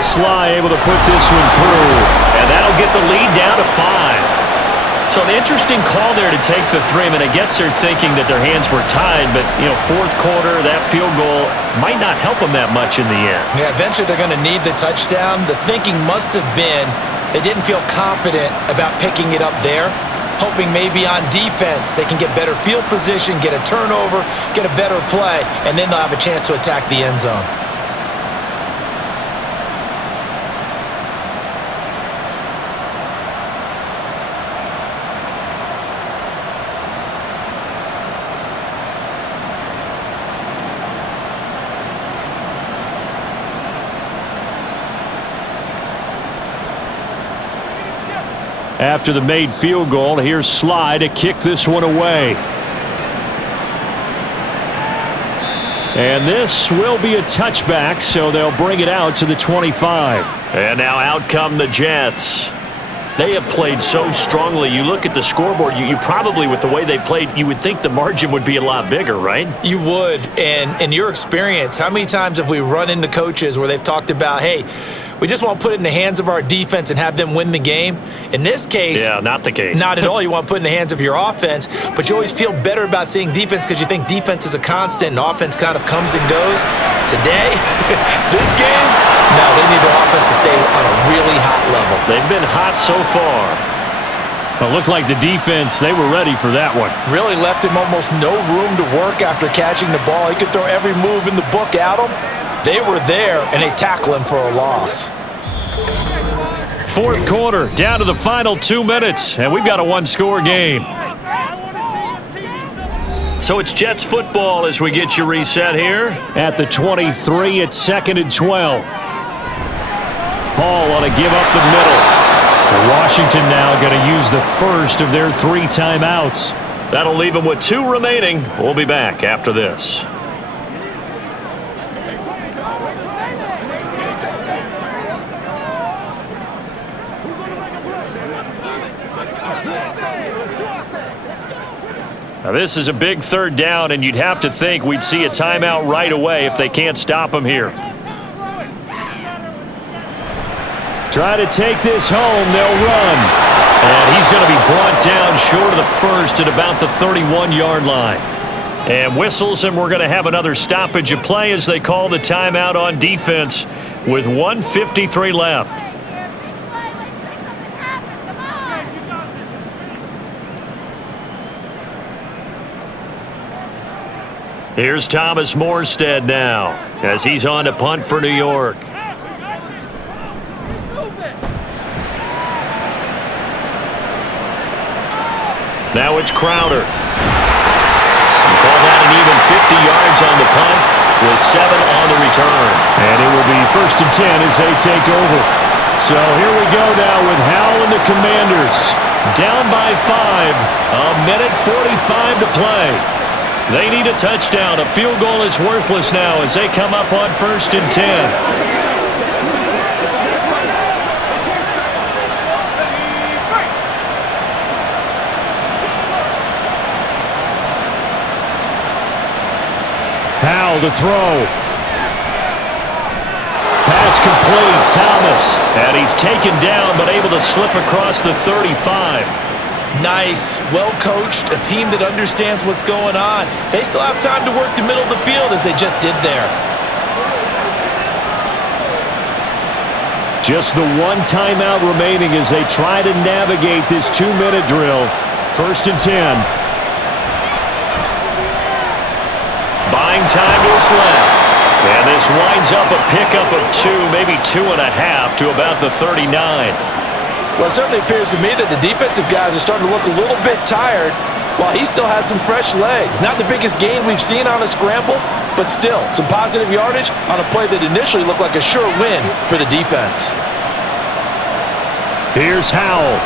Sly able to put this one through, and that'll get the lead down to 5. So an interesting call there to take the 3. I mean, I guess they're thinking that their hands were tied, but, 4th quarter, that field goal might not help them that much in the end. Yeah, eventually they're going to need the touchdown. The thinking must have been they didn't feel confident about picking it up there, hoping maybe on defense they can get better field position, get a turnover, get a better play, and then they'll have a chance to attack the end zone. After the made field goal, here's Sly to kick this one away. And this will be a touchback, so they'll bring it out to the 25. And now out come the Jets. They have played so strongly. You look at the scoreboard, you probably, with the way they played, you would think the margin would be a lot bigger, right? You would. And in your experience, how many times have we run into coaches where they've talked about, hey, we just want to put it in the hands of our defense and have them win the game? In this case, yeah, not the case. Not at all. You want to put it in the hands of your offense, but you always feel better about seeing defense because you think defense is a constant and offense kind of comes and goes. Today, this game, no, they need their offense to stay on a really hot level. They've been hot so far. It looked like the defense, they were ready for that one. Really left him almost no room to work after catching the ball. He could throw every move in the book at him. They were there, and they tackle him for a loss. 4th quarter, down to the final 2 minutes, and we've got a one-score game. So it's Jets football as we get you reset here. At the 23, it's 2nd and 12. Ball on a give up the middle. Washington now going to use the first of their 3 timeouts. That'll leave them with 2 remaining. We'll be back after this. Now this is a big 3rd down, and you'd have to think we'd see a timeout right away if they can't stop him here. Try to take this home, they'll run. And he's going to be brought down short of the first at about the 31-yard line. And whistles, and we're going to have another stoppage of play as they call the timeout on defense with 1:53 left. Here's Thomas Morstead now as he's on to punt for New York. Now it's Crowder. Call that an even 50 yards on the punt with 7 on the return. And it will be 1st and 10 as they take over. So here we go now with Howell and the Commanders. Down by 5, a minute 45 to play. They need a touchdown. A field goal is worthless now as they come up on 1st and 10. Howell to throw. Pass complete, Thomas. And he's taken down but able to slip across the 35. Nice, well-coached, a team that understands what's going on. They still have time to work the middle of the field as they just did there. Just the one timeout remaining as they try to navigate this 2-minute drill. 1st and 10. Buying time to his left. And this winds up a pickup of 2, maybe 2.5 to about the 39. Well, it certainly appears to me that the defensive guys are starting to look a little bit tired while he still has some fresh legs. Not the biggest gain we've seen on a scramble, but still some positive yardage on a play that initially looked like a sure win for the defense. Here's Howell.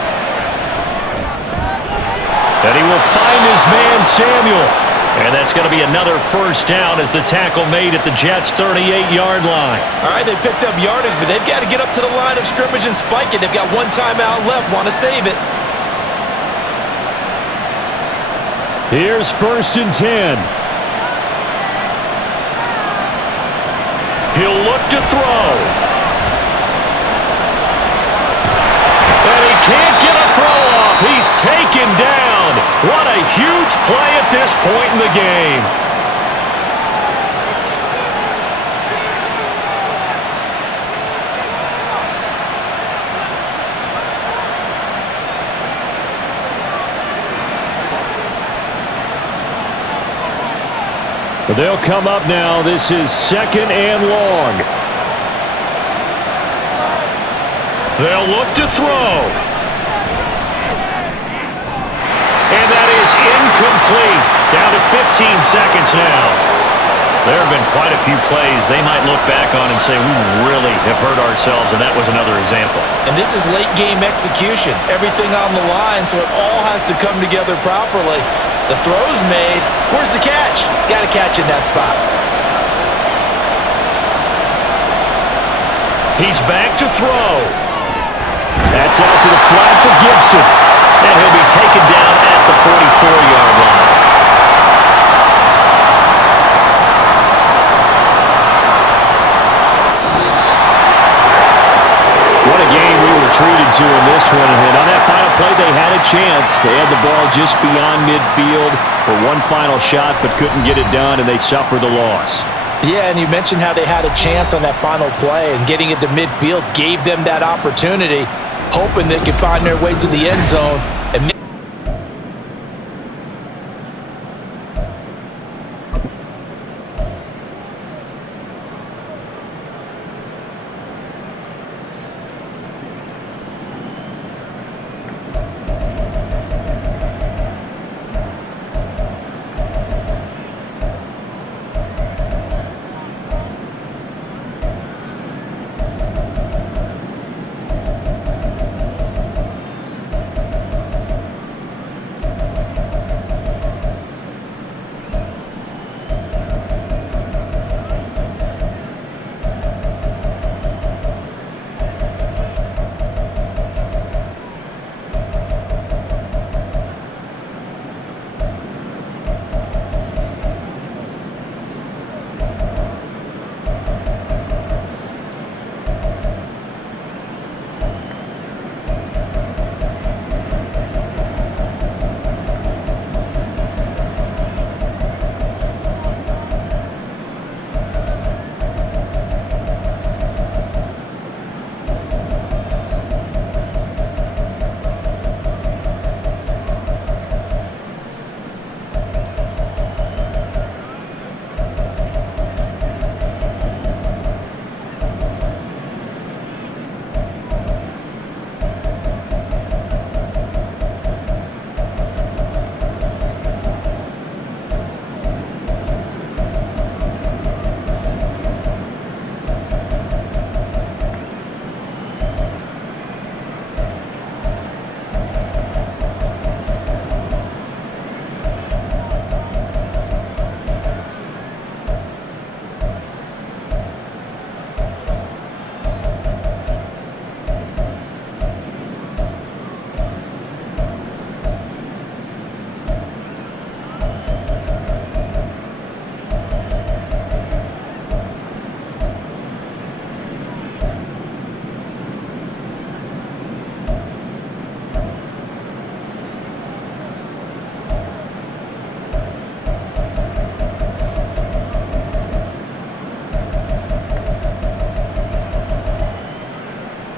And he will find his man, Samuel. And that's going to be another 1st down as the tackle made at the Jets' 38-yard line. All right, they picked up yardage, but they've got to get up to the line of scrimmage and spike it. They've got one timeout left, want to save it. Here's 1st and 10. He'll look to throw. And he can't get a throw off. He's taken down. What a huge play at this point in the game. But they'll come up now. This is 2nd and long. They'll look to throw. And that is incomplete. Down to 15 seconds now. There have been quite a few plays they might look back on and say, we really have hurt ourselves, and that was another example. And this is late-game execution. Everything on the line, so it all has to come together properly. The throw's made. Where's the catch? Got to catch in that spot. He's back to throw. That's out to the flat for Gibson. And he'll be taken down at the 44-yard line. What a game we were treated to in this one. And on that final play, they had a chance. They had the ball just beyond midfield for one final shot, but couldn't get it done, and they suffered the loss. Yeah, and you mentioned how they had a chance on that final play, and getting it to midfield gave them that opportunity, hoping they could find their way to the end zone.